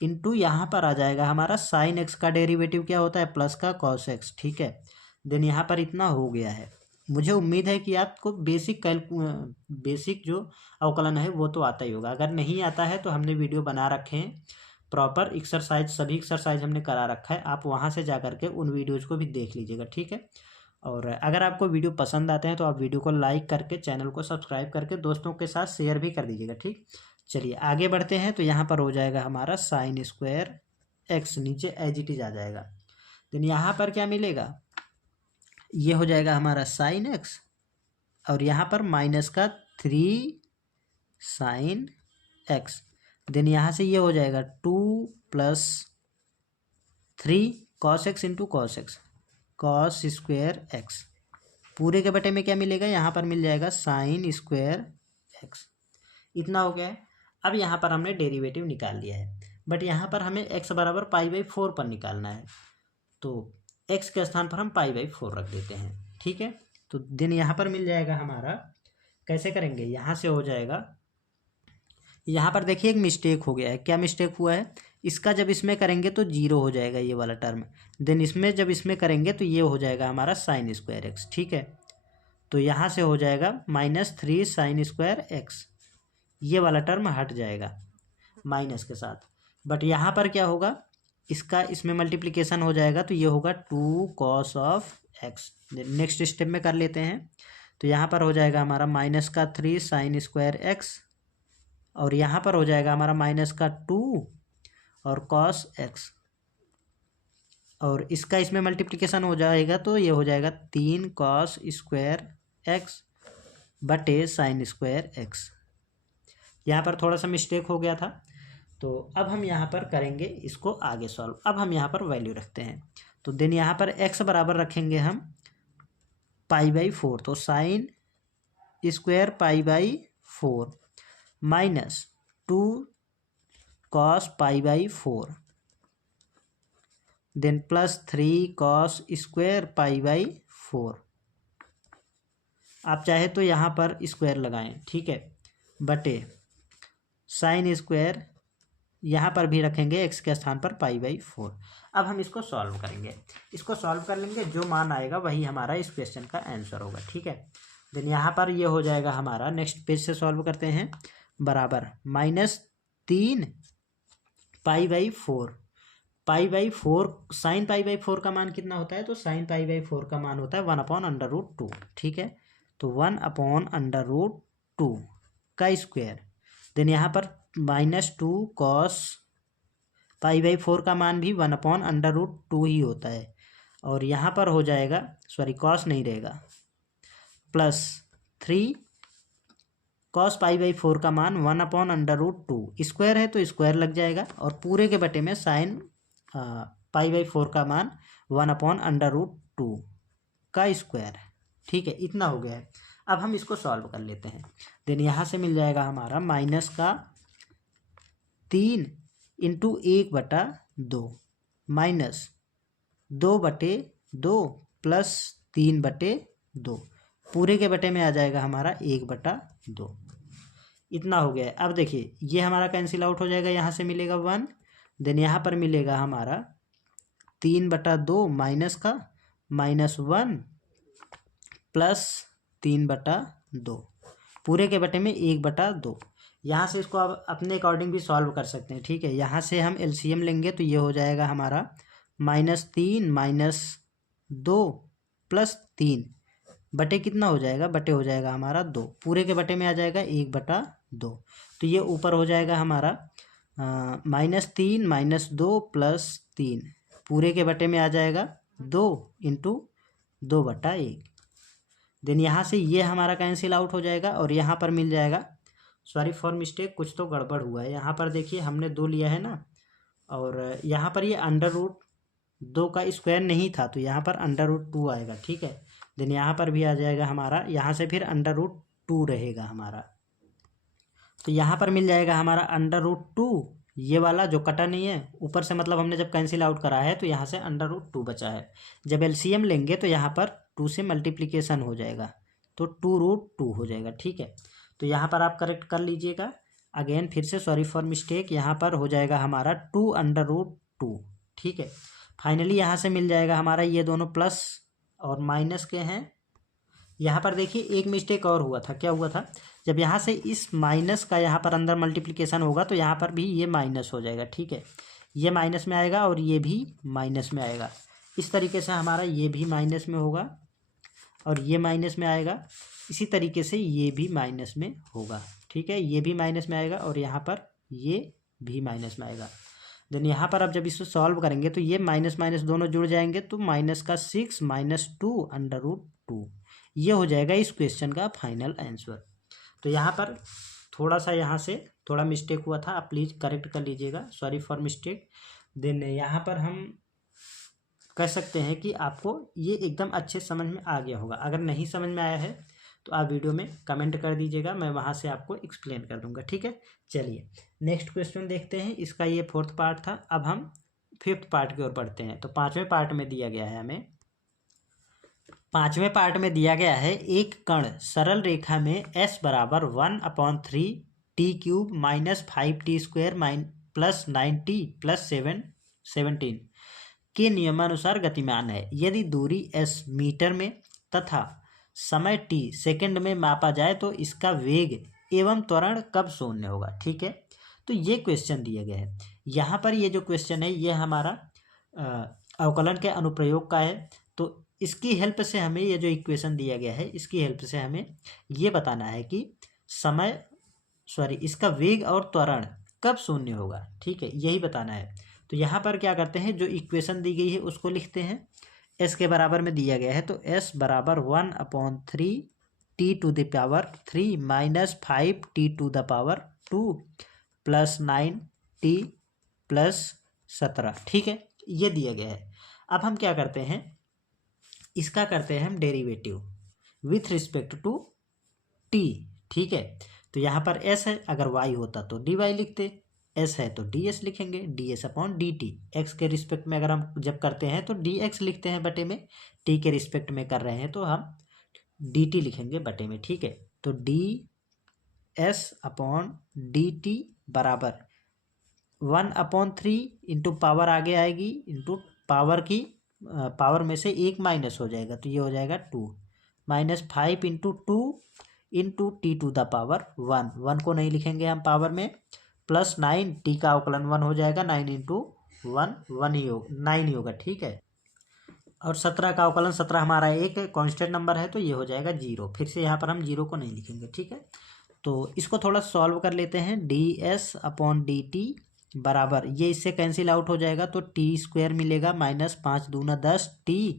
इंटू यहाँ पर आ जाएगा हमारा साइन एक्स का डेरिवेटिव क्या होता है प्लस का cos x, ठीक है। देन यहाँ पर इतना हो गया है। मुझे उम्मीद है कि आपको बेसिक जो अवकलन है वो तो आता ही होगा। अगर नहीं आता है तो हमने वीडियो बना रखे हैं प्रॉपर एक्सरसाइज, सभी एक्सरसाइज हमने करा रखा है, आप वहाँ से जा करके उन वीडियोज़ को भी देख लीजिएगा, ठीक है। और अगर आपको वीडियो पसंद आते हैं तो आप वीडियो को लाइक करके चैनल को सब्सक्राइब करके दोस्तों के साथ शेयर भी कर दीजिएगा, ठीक। चलिए आगे बढ़ते हैं। तो यहाँ पर हो जाएगा हमारा साइन स्क्वायर एक्स, नीचे एज इट इज आ जाएगा। देन यहाँ पर क्या मिलेगा, ये हो जाएगा हमारा साइन एक्स और यहाँ पर माइनस का 3 साइन एक्स। देन यहाँ से ये हो जाएगा 2+3 cos x into cos x, cos square x. पूरे के बटे में क्या मिलेगा, यहाँ पर मिल जाएगा साइन स्क्वायर एक्स। इतना हो गया है। अब यहाँ पर हमने डेरिवेटिव निकाल लिया है, बट यहाँ पर हमें x बराबर π/4 पर निकालना है, तो x के स्थान पर हम π/4 रख देते हैं, ठीक है। तो देन यहाँ पर मिल जाएगा हमारा, कैसे करेंगे, यहाँ से हो जाएगा, यहाँ पर देखिए एक मिस्टेक हो गया है। क्या मिस्टेक हुआ है, इसका जब इसमें करेंगे तो 0 हो जाएगा ये वाला टर्म, देन इसमें जब इसमें करेंगे तो ये हो जाएगा हमारा साइन स्क्वायर एक्स, ठीक है। तो यहाँ से हो जाएगा -3 साइन स्क्वायर एक्स, ये वाला टर्म हट जाएगा माइनस के साथ। बट यहाँ पर क्या होगा, इसका इसमें मल्टीप्लिकेशन हो जाएगा तो ये होगा 2 cos of x. Next step में कर लेते हैं। तो यहाँ पर हो जाएगा हमारा -3 साइन स्क्वायर एक्स और यहाँ पर हो जाएगा हमारा -2 और cos एक्स, और इसका इसमें मल्टीप्लिकेशन हो जाएगा तो ये हो जाएगा 3 cos स्क्वायर एक्स बटे साइन स्क्वायर एक्स। यहाँ पर थोड़ा सा मिस्टेक हो गया था, तो अब हम यहाँ पर करेंगे इसको आगे सॉल्व। अब हम यहाँ पर वैल्यू रखते हैं, तो देन यहाँ पर x बराबर रखेंगे हम π/4, तो sine square π/4 -2 cos π/4 then +3 cos square π/4। आप चाहे तो यहाँ पर स्क्वायर लगाएं, ठीक है, बटे साइन स्क्वायर यहाँ पर भी रखेंगे x के स्थान पर π/4। अब हम इसको सॉल्व करेंगे, इसको सॉल्व कर लेंगे, जो मान आएगा वही हमारा इस क्वेश्चन का आंसर होगा, ठीक है। देन यहाँ पर ये हो जाएगा हमारा, नेक्स्ट पेज से सॉल्व करते हैं, बराबर -3 π/4, साइन π/4 का मान कितना होता है, तो साइन π/4 का मान होता है 1/√2, ठीक है। तो 1/√2 का स्क्वायर, देन यहाँ पर -2 cos π/4 का मान भी 1/√2 ही होता है, और यहाँ पर हो जाएगा, सॉरी cos नहीं रहेगा, +3 cos π/4 का मान 1/√2, स्क्वायर है तो स्क्वायर लग जाएगा, और पूरे के बटे में साइन π/4 का मान 1/√2 का स्क्वायर, ठीक है। इतना हो गया है। अब हम इसको सॉल्व कर लेते हैं। देन यहाँ से मिल जाएगा हमारा -3 इंटू 1/2 -2/2 प्लस 3/2, पूरे के बटे में आ जाएगा हमारा 1/2। इतना हो गया है। अब देखिए ये हमारा कैंसिल आउट हो जाएगा, यहाँ से मिलेगा 1, देन यहाँ पर मिलेगा हमारा 3/2 माइनस का -1 प्लस 3/2, पूरे के बटे में 1/2। यहाँ से इसको आप अपने अकॉर्डिंग भी सॉल्व कर सकते हैं, ठीक है। यहाँ से हम एलसीएम लेंगे तो ये हो जाएगा हमारा -3 -2 प्लस 3 बटे कितना हो जाएगा, बटे हो जाएगा हमारा 2, पूरे के बटे में आ जाएगा 1/2। तो ये ऊपर हो जाएगा हमारा -3 -2 प्लस 3, पूरे के बटे में आ जाएगा 2 इंटू 2/1। देन यहाँ से ये हमारा कैंसिल आउट हो जाएगा, और यहाँ पर मिल जाएगा, सॉरी फॉर मिस्टेक, कुछ तो गड़बड़ हुआ है। यहाँ पर देखिए हमने 2 लिया है ना, और यहाँ पर ये √2 का स्क्वायर नहीं था, तो यहाँ पर √2 आएगा, ठीक है। देन यहाँ पर भी आ जाएगा हमारा, यहाँ से फिर √2 रहेगा हमारा, तो यहाँ पर मिल जाएगा हमारा √2, ये वाला जो कटा नहीं है ऊपर से, मतलब हमने जब कैंसिल आउट करा है तो यहाँ से √2 बचा है। जब एलसीएम लेंगे तो यहाँ पर 2 से मल्टीप्लिकेशन हो जाएगा, तो 2√2 हो जाएगा। ठीक है, तो यहाँ पर आप करेक्ट कर लीजिएगा। अगेन फिर से सॉरी फॉर मिस्टेक, यहाँ पर हो जाएगा हमारा 2√2। ठीक है, फाइनली यहाँ से मिल जाएगा हमारा, ये दोनों प्लस और माइनस के हैं। यहाँ पर देखिए एक मिस्टेक और हुआ था, क्या हुआ था, जब यहाँ से इस माइनस का यहाँ पर अंदर मल्टीप्लिकेशन होगा तो यहाँ पर भी ये माइनस हो जाएगा। ठीक है, ये माइनस में आएगा और ये भी माइनस में आएगा। इस तरीके से हमारा ये भी माइनस में होगा और ये माइनस में आएगा। इसी तरीके से ये भी माइनस में होगा। ठीक है, ये भी माइनस में आएगा और यहाँ पर ये भी माइनस में आएगा। देन यहाँ पर अब जब इसको सॉल्व करेंगे तो ये माइनस माइनस दोनों जुड़ जाएंगे, तो माइनस का 6 माइनस 2√2 ये हो जाएगा इस क्वेश्चन का फाइनल आंसर। तो यहाँ पर थोड़ा सा यहाँ से थोड़ा मिस्टेक हुआ था, आप प्लीज़ करेक्ट कर लीजिएगा, सॉरी फॉर मिस्टेक। देन यहाँ पर हम कह सकते हैं कि आपको ये एकदम अच्छे समझ में आ गया होगा। अगर नहीं समझ में आया है तो आप वीडियो में कमेंट कर दीजिएगा, मैं वहाँ से आपको एक्सप्लेन कर दूंगा। ठीक है, चलिए नेक्स्ट क्वेश्चन देखते हैं। इसका ये 4th पार्ट था, अब हम 5th पार्ट की ओर बढ़ते हैं। तो 5वें पार्ट में दिया गया है हमें, 5वें पार्ट में दिया गया है एक कण सरल रेखा में s बराबर 1/3 t³ minus 5t² plus 9t plus 17 के नियमानुसार गतिमान है। यदि दूरी s मीटर में तथा समय t सेकंड में मापा जाए तो इसका वेग एवं त्वरण कब शून्य होगा। ठीक है, तो ये क्वेश्चन दिया गया है। यहाँ पर ये जो क्वेश्चन है ये हमारा अवकलन के अनुप्रयोग का है। तो इसकी हेल्प से हमें ये जो इक्वेशन दिया गया है इसकी हेल्प से हमें ये बताना है कि इसका वेग और त्वरण कब शून्य होगा। ठीक है, यही बताना है। तो यहाँ पर क्या करते हैं, जो इक्वेशन दी गई है उसको लिखते हैं। s के बराबर में दिया गया है तो s बराबर 1/3 t³ minus 5t² plus 9t plus 17। ठीक है, ये दिया गया है। अब हम क्या करते हैं, इसका करते हैं हम derivative with respect to t। ठीक है, तो यहाँ पर s है, अगर y होता तो dy लिखते, s है तो ds लिखेंगे, ds/dt। x के रिस्पेक्ट में अगर हम जब करते हैं तो dx लिखते हैं बटे में, t के रिस्पेक्ट में कर रहे हैं तो हम dt लिखेंगे बटे में। ठीक है, तो ds/dt बराबर 1/3 इंटू पावर आगे आएगी, इंटू पावर की पावर में से एक माइनस हो जाएगा तो ये हो जाएगा 2 माइनस 5 इंटू 2 इंटू t⁻1 को नहीं लिखेंगे हम पावर में, प्लस 9 t का अवकलन 1 हो जाएगा, 9 इंटू 1 ही होगा, 9 ही होगा। ठीक है, और 17 का अवकलन 17 हमारा एक कांस्टेंट नंबर है तो ये हो जाएगा 0। फिर से यहाँ पर हम 0 को नहीं लिखेंगे। ठीक है, तो इसको थोड़ा सॉल्व कर लेते हैं। ds/dt बराबर, ये इससे कैंसिल आउट हो जाएगा तो t² मिलेगा माइनस 5 दूना 10 t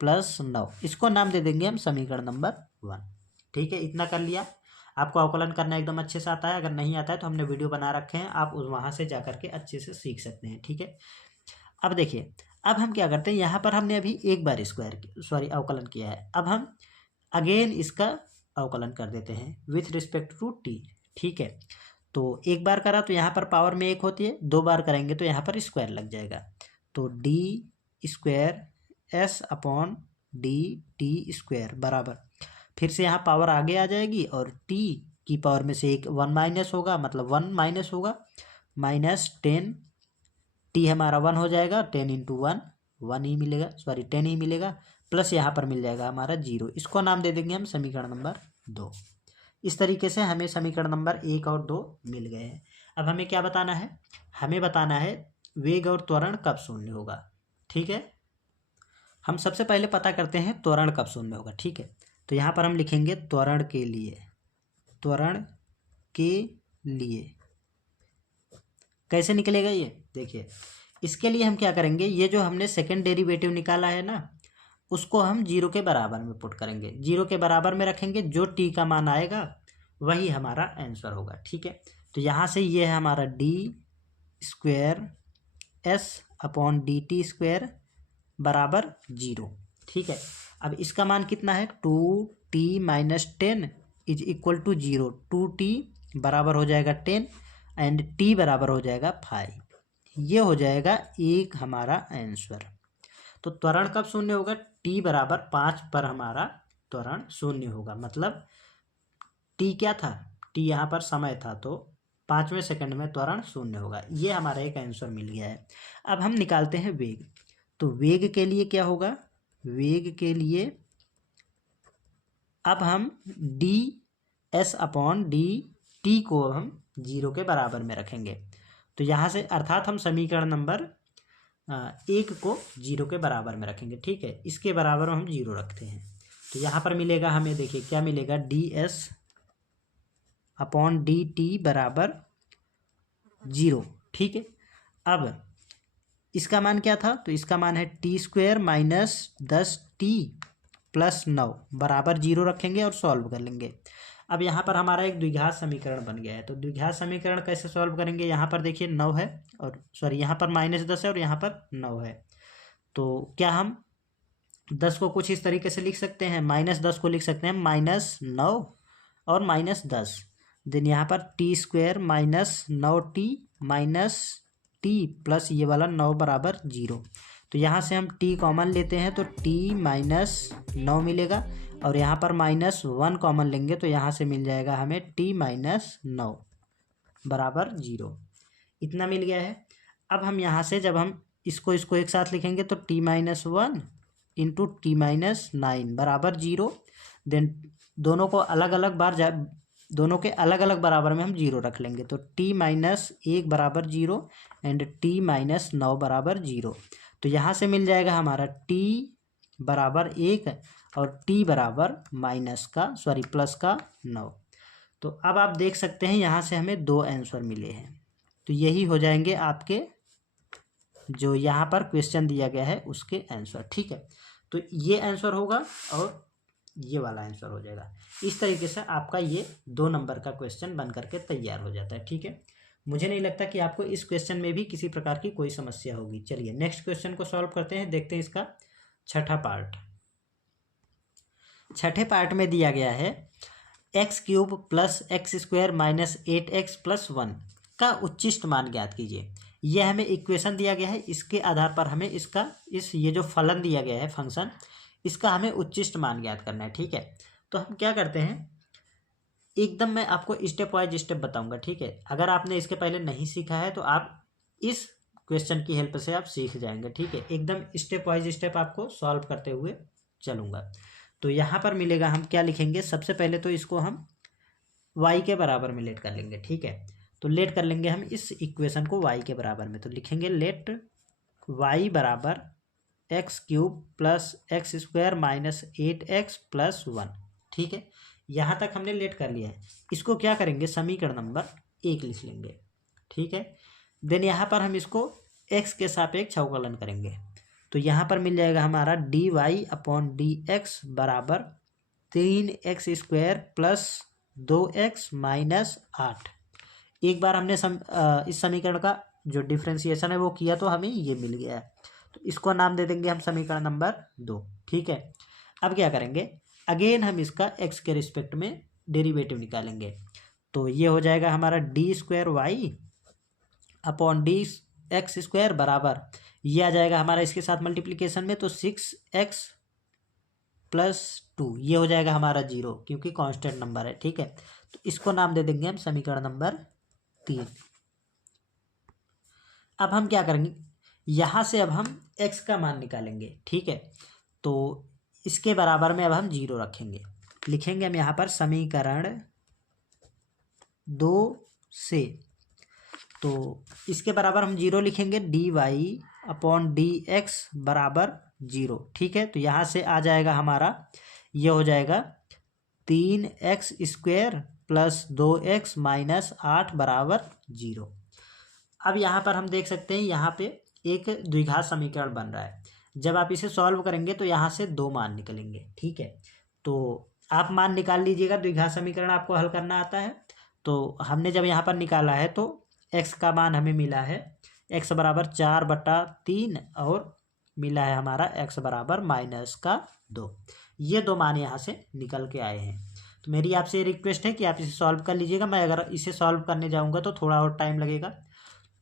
प्लस 9। इसको नाम दे देंगे हम समीकरण नंबर 1। ठीक है, इतना कर लिया। आपको अवकलन करना एकदम अच्छे से आता है, अगर नहीं आता है तो हमने वीडियो बना रखे हैं, आप वहाँ से जा करके अच्छे से सीख सकते हैं। ठीक है, अब देखिए, अब हम क्या करते हैं, यहाँ पर हमने अभी एक बार अवकलन किया है। अब हम अगेन इसका अवकलन कर देते हैं विथ रिस्पेक्ट टू t। ठीक है, तो एक बार करा तो यहाँ पर पावर में 1 होती है, 2 बार करेंगे तो यहाँ पर स्क्वायर लग जाएगा, तो d² s/dt² बराबर, फिर से यहाँ पावर आगे आ जाएगी और t की पावर में से एक 1 माइनस होगा, मतलब 1 माइनस होगा, माइनस 10 t हमारा 1 हो जाएगा, 10 इंटू 1 ही मिलेगा, 10 ही मिलेगा, प्लस यहाँ पर मिल जाएगा हमारा 0। इसको नाम दे देंगे हम समीकरण नंबर 2। इस तरीके से हमें समीकरण नंबर 1 और 2 मिल गए हैं। अब हमें क्या बताना है, हमें बताना है वेग और त्वरण कब शून्य होगा। ठीक है, हम सबसे पहले पता करते हैं त्वरण कब शून्य होगा। ठीक है, तो यहाँ पर हम लिखेंगे त्वरण के लिए कैसे निकलेगा ये देखिए। इसके लिए हम क्या करेंगे, ये जो हमने सेकंड डेरिवेटिव निकाला है ना, उसको हम 0 के बराबर में पुट करेंगे, 0 के बराबर में रखेंगे, जो t का मान आएगा वही हमारा आंसर होगा। ठीक है, तो यहाँ से ये है हमारा d² s/dt² बराबर 0। ठीक है, अब इसका मान कितना है, 2t minus 10 is equal to 0। 2t बराबर हो जाएगा 10 एंड t बराबर हो जाएगा 5। ये हो जाएगा एक हमारा आंसर। तो त्वरण कब शून्य होगा, t बराबर 5 पर हमारा त्वरण 0 होगा। मतलब टी क्या था, टी यहाँ पर समय था, तो 5वें सेकंड में त्वरण 0 होगा। ये हमारा एक आंसर मिल गया है। अब हम निकालते हैं वेग। तो वेग के लिए क्या होगा, वेग के लिए अब हम D S upon D T को हम 0 के बराबर में रखेंगे। तो यहाँ से अर्थात हम समीकरण नंबर 1 को 0 के बराबर में रखेंगे। ठीक है, इसके बराबर हम 0 रखते हैं। तो यहाँ पर मिलेगा हमें, देखिए क्या मिलेगा, D S upon D T बराबर 0। ठीक है, अब इसका मान क्या था, तो इसका मान है T square minus 10t plus 9 बराबर 0 रखेंगे और सॉल्व कर लेंगे। अब यहाँ पर हमारा एक द्विघात समीकरण बन गया है। तो द्विघात समीकरण कैसे सॉल्व करेंगे, यहाँ पर देखिए 9 है, और सॉरी यहाँ पर -10 है और यहाँ पर 9 है। तो क्या हम 10 को कुछ इस तरीके से लिख सकते हैं, -10 को लिख सकते हैं -9 और -10, देन यहाँ पर T square minus 9t minus T plus ये वाला 9 बराबर 0। तो यहाँ से हम t कॉमन लेते हैं तो t -9 मिलेगा, और यहाँ पर -1 कॉमन लेंगे तो यहाँ से मिल जाएगा हमें t -9 बराबर 0। इतना मिल गया है। अब हम यहाँ से जब हम इसको एक साथ लिखेंगे तो t -1 इंटू टी -9 बराबर 0। देन दोनों के अलग अलग बराबर में हम 0 रख लेंगे। तो t -1 बराबर 0 एंड t -9 बराबर 0। तो यहाँ से मिल जाएगा हमारा t बराबर 1 और t बराबर प्लस का 9। तो अब आप देख सकते हैं यहाँ से हमें 2 आंसर मिले हैं। तो यही हो जाएंगे आपके जो यहाँ पर क्वेश्चन दिया गया है उसके आंसर। ठीक है, तो ये आंसर होगा और ये वाला आंसर हो जाएगा। इस तरीके से आपका ये 2 नंबर का क्वेश्चन बन करके तैयार हो जाता है। ठीक है, मुझे नहीं लगता कि आपको इस क्वेश्चन में भी किसी प्रकार की कोई समस्या होगी। चलिए नेक्स्ट क्वेश्चन को सॉल्व करते हैं, देखते हैं इसका छठा पार्ट। छठे पार्ट में दिया गया है x³ plus x² minus 8x plus 1 का उच्चिष्ट मान ज्ञात कीजिए। यह हमें इक्वेशन दिया गया है, इसके आधार पर हमें ये जो फलन दिया गया है फंक्शन, इसका हमें उच्चिष्ट मान ज्ञात करना है। ठीक है, तो हम क्या करते हैं, एकदम मैं आपको स्टेप वाइज स्टेप बताऊंगा। ठीक है, अगर आपने इसके पहले नहीं सीखा है तो आप इस क्वेश्चन की हेल्प से आप सीख जाएंगे। ठीक है, एकदम स्टेप वाइज स्टेप आपको सॉल्व करते हुए चलूंगा। तो यहाँ पर मिलेगा, हम क्या लिखेंगे, सबसे पहले तो इसको हम y के बराबर में लेट कर लेंगे। ठीक है, तो लेट कर लेंगे हम इस इक्वेशन को y के बराबर में। तो लिखेंगे लेट y बराबर x³ plus x² minus 8x plus 1। ठीक है, यहाँ तक हमने लेट कर लिया है। इसको क्या करेंगे, समीकरण नंबर 1 लिख लेंगे। ठीक है, देन यहाँ पर हम इसको x के सापेक्ष अवकलन करेंगे। तो यहाँ पर मिल जाएगा हमारा dy अपॉन dx बराबर 3x² प्लस 2x माइनस 8। एक बार हमने इस समीकरण का जो डिफ्रेंसिएशन है वो किया तो हमें ये मिल गया है। तो इसको नाम दे देंगे हम समीकरण नंबर 2। ठीक है, अब क्या करेंगे, अगेन हम इसका x के रिस्पेक्ट में डेरिवेटिव निकालेंगे। तो ये हो जाएगा हमारा d² अपॉन dx² बराबर, ये आ जाएगा हमारा इसके साथ मल्टीप्लिकेशन में, तो 6x प्लस 2, ये हो जाएगा हमारा 0 क्योंकि कांस्टेंट नंबर है। ठीक है, तो इसको नाम दे देंगे हम समीकरण नंबर 3। अब हम क्या करेंगे, यहाँ से अब हम x का मान निकालेंगे। ठीक है, तो इसके बराबर में अब हम 0 रखेंगे। लिखेंगे हम यहाँ पर समीकरण 2 से, तो इसके बराबर हम 0 लिखेंगे, dy अपॉन dx बराबर 0। ठीक है, तो यहाँ से आ जाएगा हमारा, ये हो जाएगा 3x² प्लस 2x माइनस 8 बराबर 0। अब यहाँ पर हम देख सकते हैं यहाँ पे एक द्विघात समीकरण बन रहा है। जब आप इसे सॉल्व करेंगे तो यहाँ से 2 मान निकलेंगे। ठीक है, तो आप मान निकाल लीजिएगा, द्विघात समीकरण आपको हल करना आता है। तो हमने जब यहाँ पर निकाला है तो x का मान हमें मिला है x बराबर 4/3 और मिला है हमारा x बराबर -2। ये 2 मान यहाँ से निकल के आए हैं। तो मेरी आपसे रिक्वेस्ट है कि आप इसे सॉल्व कर लीजिएगा। मैं अगर इसे सॉल्व करने जाऊँगा तो थोड़ा और टाइम लगेगा,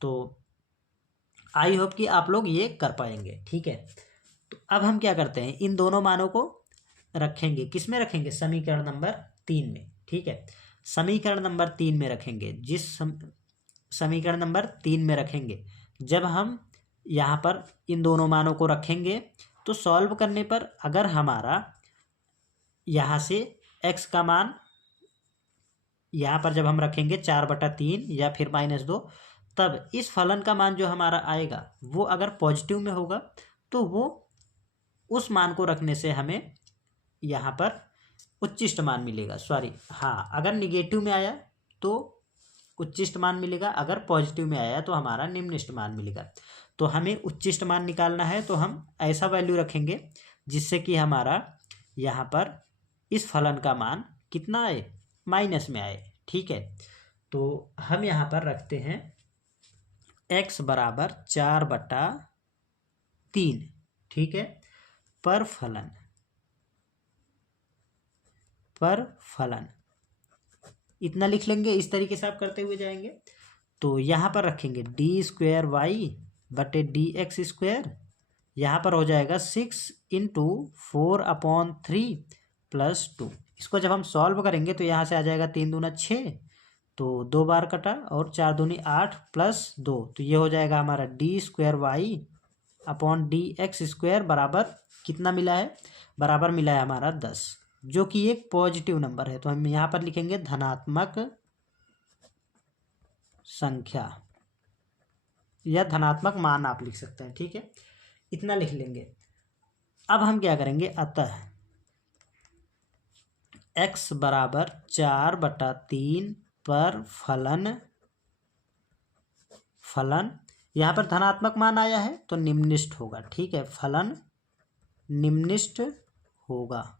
तो आई होप कि आप लोग ये कर पाएंगे। ठीक है, तो अब हम क्या करते हैं, इन दोनों मानों को रखेंगे, किस में रखेंगे, समीकरण नंबर 3 में। ठीक है, समीकरण नंबर 3 में रखेंगे। समीकरण नंबर 3 में रखेंगे, जब हम यहाँ पर इन दोनों मानों को रखेंगे तो सॉल्व करने पर अगर हमारा यहाँ से x का मान यहाँ पर जब हम रखेंगे 4/3 या फिर -2, तब इस फलन का मान जो हमारा आएगा वो अगर पॉजिटिव में होगा तो वो उस मान को रखने से हमें यहाँ पर उच्चिष्ट मान मिलेगा। सॉरी, हाँ, अगर निगेटिव में आया तो उच्चिष्ट मान मिलेगा, अगर पॉजिटिव में आया तो हमारा निम्निष्ट मान मिलेगा। तो हमें उच्चिष्ट मान निकालना है, तो हम ऐसा वैल्यू रखेंगे जिससे कि हमारा यहाँ पर इस फलन का मान कितना आए, माइनस में आए। ठीक है, तो हम यहाँ पर रखते हैं x बराबर 4/3। ठीक है, पर फलन इतना लिख लेंगे। इस तरीके से आप करते हुए जाएंगे तो यहाँ पर रखेंगे d²y/dx²। यहाँ पर हो जाएगा 6 × 4/3 + 2। इसको जब हम सॉल्व करेंगे तो यहाँ से आ जाएगा 3 दूना 6, तो 2 बार कटा, और 4 दूनी 8 + 2, तो ये हो जाएगा हमारा d²y/dx² बराबर कितना मिला है, बराबर मिला है हमारा 10, जो कि एक पॉजिटिव नंबर है। तो हम यहाँ पर लिखेंगे धनात्मक संख्या या धनात्मक मान आप लिख सकते हैं। ठीक है, इतना लिख लेंगे। अब हम क्या करेंगे, अतः x बराबर 4/3 पर फलन यहाँ पर धनात्मक मान आया है तो निम्निष्ट होगा। ठीक है, फलन निम्निष्ट होगा।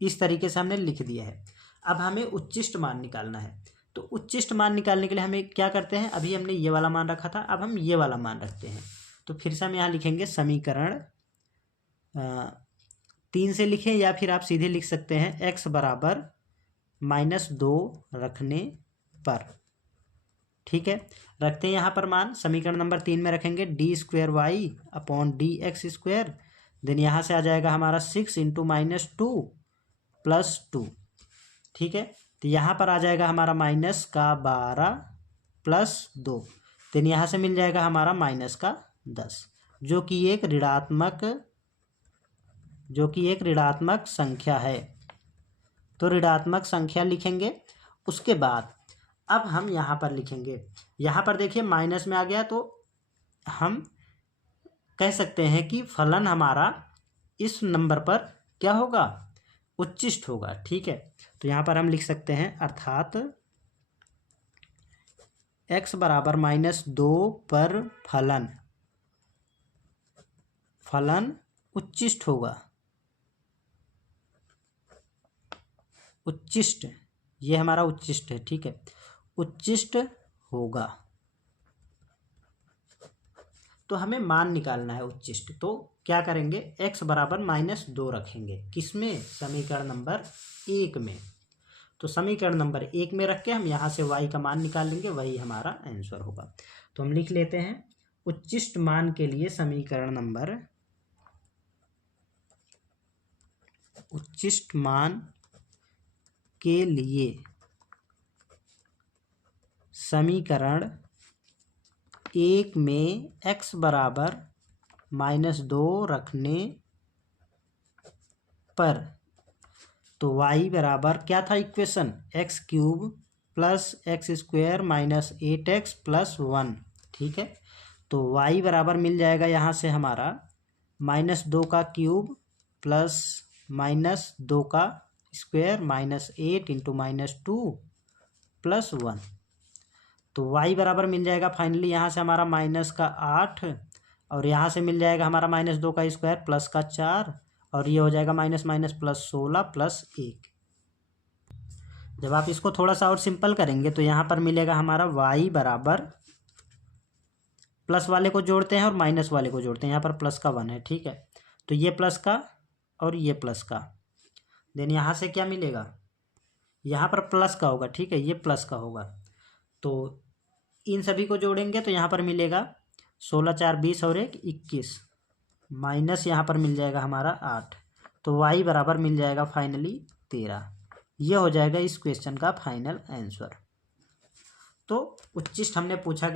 इस तरीके से हमने लिख दिया है। अब हमें उच्चिष्ट मान निकालना है, तो उच्चिष्ट मान निकालने के लिए हमें क्या करते हैं, अभी हमने ये वाला मान रखा था, अब हम ये वाला मान रखते हैं। तो फिर से हम यहाँ लिखेंगे समीकरण 3 से लिखें, या फिर आप सीधे लिख सकते हैं x बराबर -2 रखने पर। ठीक है, रखते हैं यहाँ पर मान, समीकरण नंबर 3 में रखेंगे d²y/dx²। देन यहाँ से आ जाएगा हमारा 6 × -2 + 2। ठीक है, तो यहाँ पर आ जाएगा हमारा -12 + 2। देन यहाँ से मिल जाएगा हमारा -10, जो कि एक ऋणात्मक संख्या है। तो ऋणात्मक संख्या लिखेंगे। उसके बाद अब हम यहाँ पर लिखेंगे, यहाँ पर देखिए माइनस में आ गया, तो हम कह सकते हैं कि फलन हमारा इस नंबर पर क्या होगा, उच्चिष्ट होगा। ठीक है, तो यहाँ पर हम लिख सकते हैं अर्थात x बराबर -2 पर फलन उच्चिष्ट होगा। उच्चिष्ट, ये हमारा उच्चिष्ट है। ठीक है, उच्चिष्ट होगा। तो हमें मान निकालना है उच्चिष्ट, तो क्या करेंगे, x बराबर -2 रखेंगे, किसमें, समीकरण नंबर 1 में। तो समीकरण नंबर 1 में रख के हम यहाँ से y का मान निकाल लेंगे, वही हमारा आंसर होगा। तो हम लिख लेते हैं उच्चिष्ट मान के लिए समीकरण नंबर, उच्चिष्ट मान के लिए समीकरण 1 में x बराबर -2 रखने पर, तो y बराबर क्या था इक्वेशन, x³ + x² - 8x + 1। ठीक है, तो y बराबर मिल जाएगा यहाँ से हमारा -2 का क्यूब प्लस -2 का स्क्वायर -8 × -2 + 1। तो y बराबर मिल जाएगा फाइनली यहाँ से हमारा -8, और यहाँ से मिल जाएगा हमारा -2 का स्क्वायर प्लस का 4, और ये हो जाएगा -16 + 1। जब आप इसको थोड़ा सा और सिंपल करेंगे तो यहाँ पर मिलेगा हमारा y बराबर, प्लस वाले को जोड़ते हैं और माइनस वाले को जोड़ते हैं, यहाँ पर प्लस का 1 है। ठीक है, तो ये प्लस का और ये प्लस का, देन यहाँ से क्या मिलेगा, यहाँ पर प्लस का होगा। ठीक है, ये प्लस का होगा, तो इन सभी को जोड़ेंगे तो यहाँ पर मिलेगा 16 × 4 = 20 और 1 = 21। माइनस यहाँ पर मिल जाएगा हमारा 8, तो y बराबर मिल जाएगा फाइनली 13। ये हो जाएगा इस क्वेश्चन का फाइनल आंसर। तो उच्चिष्ट हमसे पूछा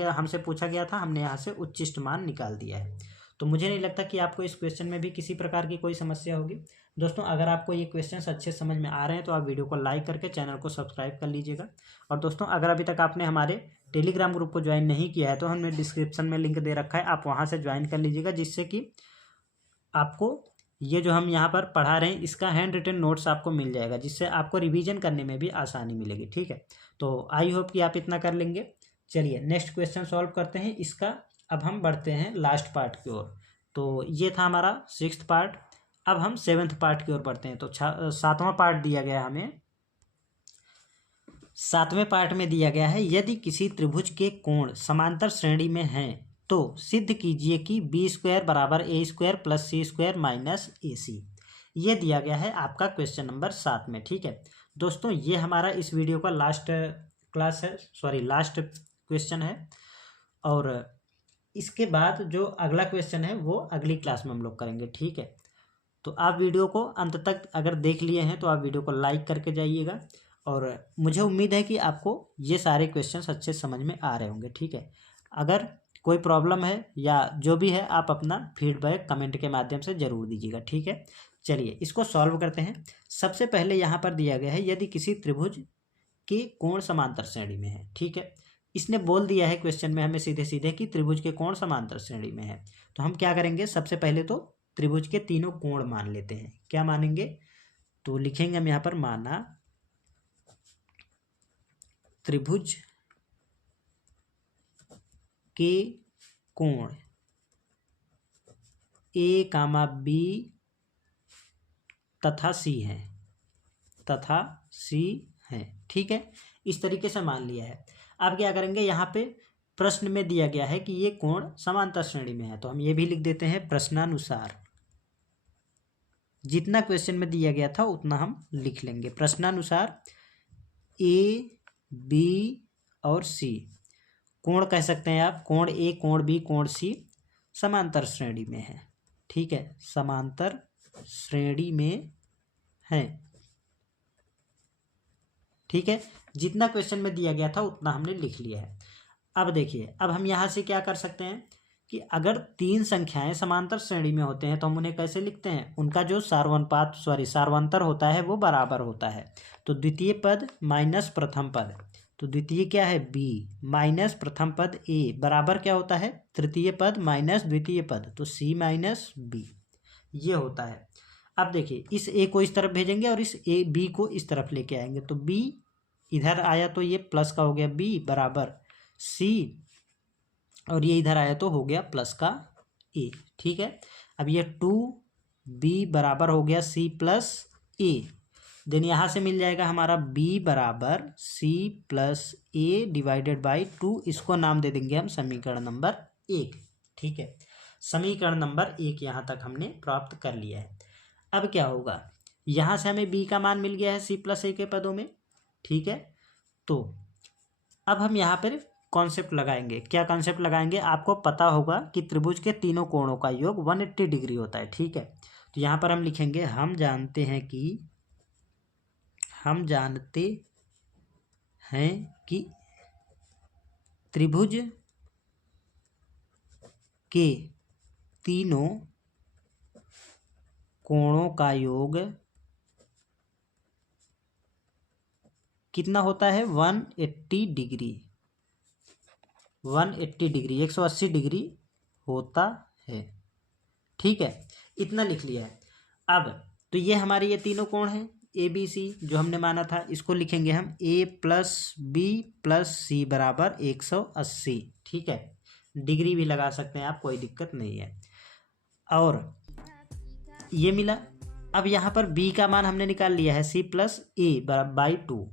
गया था, हमने यहाँ से उच्चिष्ट मान निकाल दिया है। तो मुझे नहीं लगता कि आपको इस क्वेश्चन में भी किसी प्रकार की कोई समस्या होगी। दोस्तों अगर आपको ये क्वेश्चंस अच्छे समझ में आ रहे हैं तो आप वीडियो को लाइक करके चैनल को सब्सक्राइब कर लीजिएगा। और दोस्तों अगर अभी तक आपने हमारे टेलीग्राम ग्रुप को ज्वाइन नहीं किया है तो हमने डिस्क्रिप्शन में लिंक दे रखा है, आप वहाँ से ज्वाइन कर लीजिएगा, जिससे कि आपको ये जो हम यहाँ पर पढ़ा रहे हैं इसका हैंड रिटन नोट्स आपको मिल जाएगा, जिससे आपको रिवीजन करने में भी आसानी मिलेगी। ठीक है, तो आई होप कि आप इतना कर लेंगे। चलिए नेक्स्ट क्वेश्चन सॉल्व करते हैं इसका। अब हम बढ़ते हैं लास्ट पार्ट की ओर। तो ये था हमारा 6th पार्ट। अब हम 7th पार्ट की ओर बढ़ते हैं। तो 7वां पार्ट दिया गया है हमें। 7वें पार्ट में दिया गया है, यदि किसी त्रिभुज के कोण समांतर श्रेणी में हैं तो सिद्ध कीजिए कि b² बराबर a² plus c² minus ac। ये दिया गया है आपका क्वेश्चन नंबर 7 में। ठीक है दोस्तों, ये हमारा इस वीडियो का लास्ट क्वेश्चन है, और इसके बाद जो अगला क्वेश्चन है वो अगली क्लास में हम लोग करेंगे। ठीक है, तो आप वीडियो को अंत तक अगर देख लिए हैं तो आप वीडियो को लाइक करके जाइएगा, और मुझे उम्मीद है कि आपको ये सारे क्वेश्चंस अच्छे समझ में आ रहे होंगे। ठीक है, अगर कोई प्रॉब्लम है या जो भी है आप अपना फीडबैक कमेंट के माध्यम से ज़रूर दीजिएगा। ठीक है, चलिए इसको सॉल्व करते हैं। सबसे पहले यहाँ पर दिया गया है, यदि किसी त्रिभुज के कोण समांतर श्रेणी में है। ठीक है, इसने बोल दिया है क्वेश्चन में हमें सीधे सीधे कि त्रिभुज के कोण समांतर श्रेणी में है। तो हम क्या करेंगे, सबसे पहले तो त्रिभुज के तीनों कोण मान लेते हैं। क्या मानेंगे, तो लिखेंगे हम यहाँ पर, माना त्रिभुज के कोण A, B तथा C है। ठीक है, इस तरीके से मान लिया है। अब क्या करेंगे, यहाँ पे प्रश्न में दिया गया है कि ये कोण समांतर श्रेणी में है, तो हम ये भी लिख देते हैं प्रश्नानुसार। जितना क्वेश्चन में दिया गया था उतना हम लिख लेंगे। प्रश्नानुसार A, B और C कोण कह सकते हैं आप, कोण A, कोण B, कोण C समांतर श्रेणी में है। ठीक है, समांतर श्रेणी में है। ठीक है, जितना क्वेश्चन में दिया गया था उतना हमने लिख लिया है। अब देखिए, अब हम यहाँ से क्या कर सकते हैं कि अगर 3 संख्याएं समांतर श्रेणी में होते हैं तो हम उन्हें कैसे लिखते हैं, उनका जो सार्वंतर होता है वो बराबर होता है। तो द्वितीय पद माइनस प्रथम पद, तो द्वितीय क्या है b माइनस प्रथम पद a बराबर क्या होता है, तृतीय पद माइनस द्वितीय पद, तो c माइनस b, ये होता है। अब देखिए, इस a को इस तरफ भेजेंगे और इस b को इस तरफ लेके आएंगे, तो b इधर आया तो ये प्लस का हो गया b बराबर c, और ये इधर आया तो हो गया प्लस का a। ठीक है, अब ये 2b बराबर हो गया c प्लस a, देन यहाँ से मिल जाएगा हमारा b बराबर c plus a divided by 2। इसको नाम दे देंगे हम समीकरण नंबर 1। ठीक है, समीकरण नंबर 1 यहाँ तक हमने प्राप्त कर लिया है। अब क्या होगा, यहाँ से हमें b का मान मिल गया है c प्लस a के पदों में। ठीक है, तो अब हम यहाँ पर कॉन्सेप्ट लगाएंगे। क्या कॉन्सेप्ट लगाएंगे, आपको पता होगा कि त्रिभुज के तीनों कोणों का योग 180 डिग्री होता है। ठीक है, तो यहाँ पर हम लिखेंगे, हम जानते हैं कि त्रिभुज के तीनों कोणों का योग कितना होता है, 180 डिग्री, 180 डिग्री होता है। ठीक है, इतना लिख लिया है। अब तो ये हमारे ये तीनों कोण हैं ए बी सी जो हमने माना था, इसको लिखेंगे हम a प्लस बी प्लस सी बराबर 180। ठीक है, डिग्री भी लगा सकते हैं आप, कोई दिक्कत नहीं है। और ये मिला। अब यहाँ पर b का मान हमने निकाल लिया है c प्लस a बाई 2,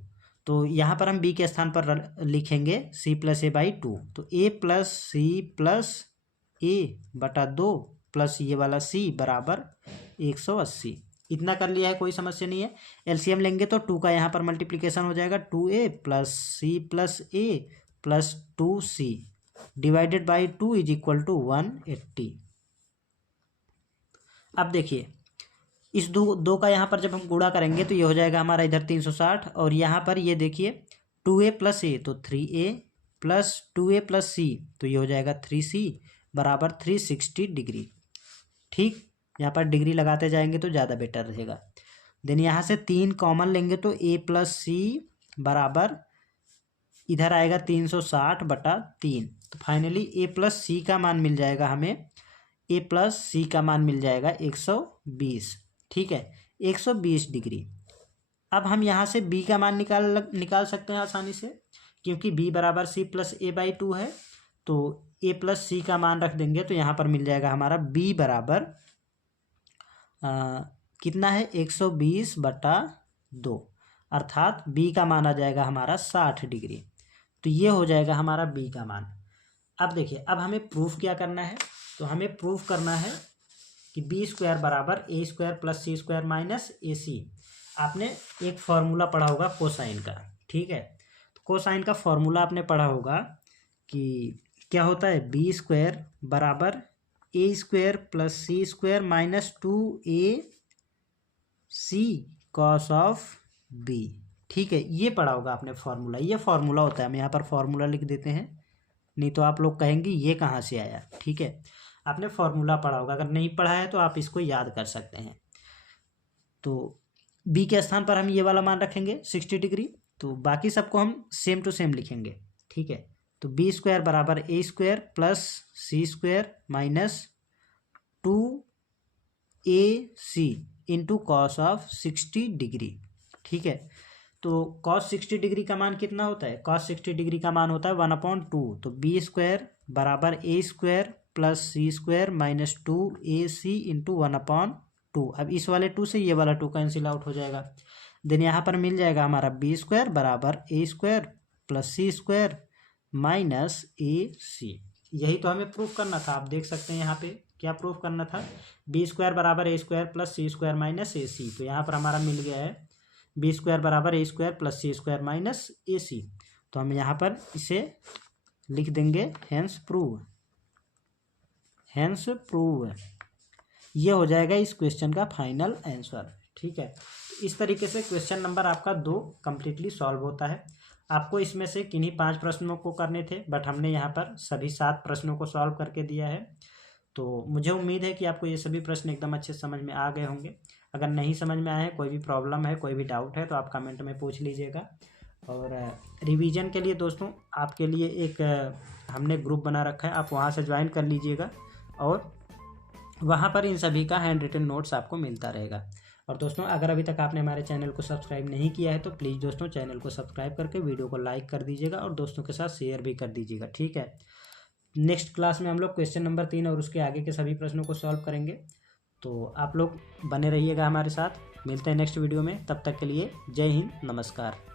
तो यहाँ पर हम b के स्थान पर लिखेंगे c प्लस a बाई 2, तो a plus c plus a बटा 2 प्लस ये वाला c बराबर 180। इतना कर लिया है, कोई समस्या नहीं है। एलसीएम लेंगे तो 2 का यहाँ पर मल्टीप्लिकेशन हो जाएगा, 2a plus c plus a plus 2c divided by 2 is equal to 180। अब देखिए इस दो का यहाँ पर जब हम गुणा करेंगे तो ये हो जाएगा हमारा इधर 360, और यहाँ पर ये देखिए 2a + a तो 3a प्लस 2a + c तो ये हो जाएगा 3c बराबर 360 डिग्री। ठीक, यहाँ पर डिग्री लगाते जाएंगे तो ज़्यादा बेटर रहेगा। देन यहाँ से 3 कॉमन लेंगे तो a + c बराबर इधर आएगा 360/3। तो फाइनली a + c का मान मिल जाएगा हमें, a + c का मान मिल जाएगा 120। ठीक है, 120 डिग्री। अब हम यहाँ से b का मान निकाल सकते हैं आसानी से, क्योंकि b बराबर c + a/2 है। तो a + c का मान रख देंगे तो यहाँ पर मिल जाएगा हमारा b बराबर कितना है 120/2, अर्थात b का मान आ जाएगा हमारा 60 डिग्री। तो ये हो जाएगा हमारा b का मान। अब देखिए अब हमें प्रूफ क्या करना है, तो हमें प्रूफ करना है कि b² बराबर a² + c² - ac। आपने एक फॉर्मूला पढ़ा होगा कोसाइन का, ठीक है। तो कोसाइन का फॉर्मूला आपने पढ़ा होगा कि क्या होता है, b² बराबर a² + c² - 2ac cos of b। ठीक है, ये पढ़ा होगा आपने फॉर्मूला, ये फॉर्मूला होता है। हम यहाँ पर फॉर्मूला लिख देते हैं, नहीं तो आप लोग कहेंगे ये कहाँ से आया। ठीक है, आपने फॉर्मूला पढ़ा होगा, अगर नहीं पढ़ा है तो आप इसको याद कर सकते हैं। तो b के स्थान पर हम ये वाला मान रखेंगे 60 डिग्री, तो बाकी सबको हम सेम टू सेम लिखेंगे। ठीक है, तो b² बराबर a² + c² - 2ac into cos of 60 degree. ठीक है, तो cos 60 डिग्री का मान कितना होता है, cos 60 डिग्री का मान होता है 1/2। तो b² बराबर a² + c² - 2ac इंटू 1/2। अब इस वाले 2 से ये वाला 2 कैंसिल आउट हो जाएगा। देन यहाँ पर मिल जाएगा हमारा b² बराबर a² + c² - ac। यही तो हमें प्रूफ करना था। आप देख सकते हैं यहाँ पे क्या प्रूफ करना था, b² बराबर a² + c² - ac। तो यहाँ पर हमारा मिल गया है b² बराबर a² + c² - ac। तो हम यहाँ पर इसे लिख देंगे हेंस प्रूव। ये हो जाएगा इस क्वेश्चन का फाइनल आंसर। ठीक है, तो इस तरीके से क्वेश्चन नंबर आपका 2 कम्प्लीटली सॉल्व होता है। आपको इसमें से किन्हीं 5 प्रश्नों को करने थे, बट हमने यहाँ पर सभी 7 प्रश्नों को सॉल्व करके दिया है। तो मुझे उम्मीद है कि आपको ये सभी प्रश्न एकदम अच्छे समझ में आ गए होंगे। अगर नहीं समझ में आए हैं, कोई भी प्रॉब्लम है, कोई भी डाउट है, तो आप कमेंट में पूछ लीजिएगा। और रिवीजन के लिए दोस्तों आपके लिए एक हमने ग्रुप बना रखा है, आप वहाँ से ज्वाइन कर लीजिएगा, और वहाँ पर इन सभी का हैंड रिटन नोट्स आपको मिलता रहेगा। और दोस्तों अगर अभी तक आपने हमारे चैनल को सब्सक्राइब नहीं किया है तो प्लीज़ दोस्तों चैनल को सब्सक्राइब करके वीडियो को लाइक कर दीजिएगा और दोस्तों के साथ शेयर भी कर दीजिएगा। ठीक है, नेक्स्ट क्लास में हम लोग क्वेश्चन नंबर 3 और उसके आगे के सभी प्रश्नों को सॉल्व करेंगे। तो आप लोग बने रहिएगा हमारे साथ। मिलते हैं नेक्स्ट वीडियो में, तब तक के लिए जय हिंद, नमस्कार।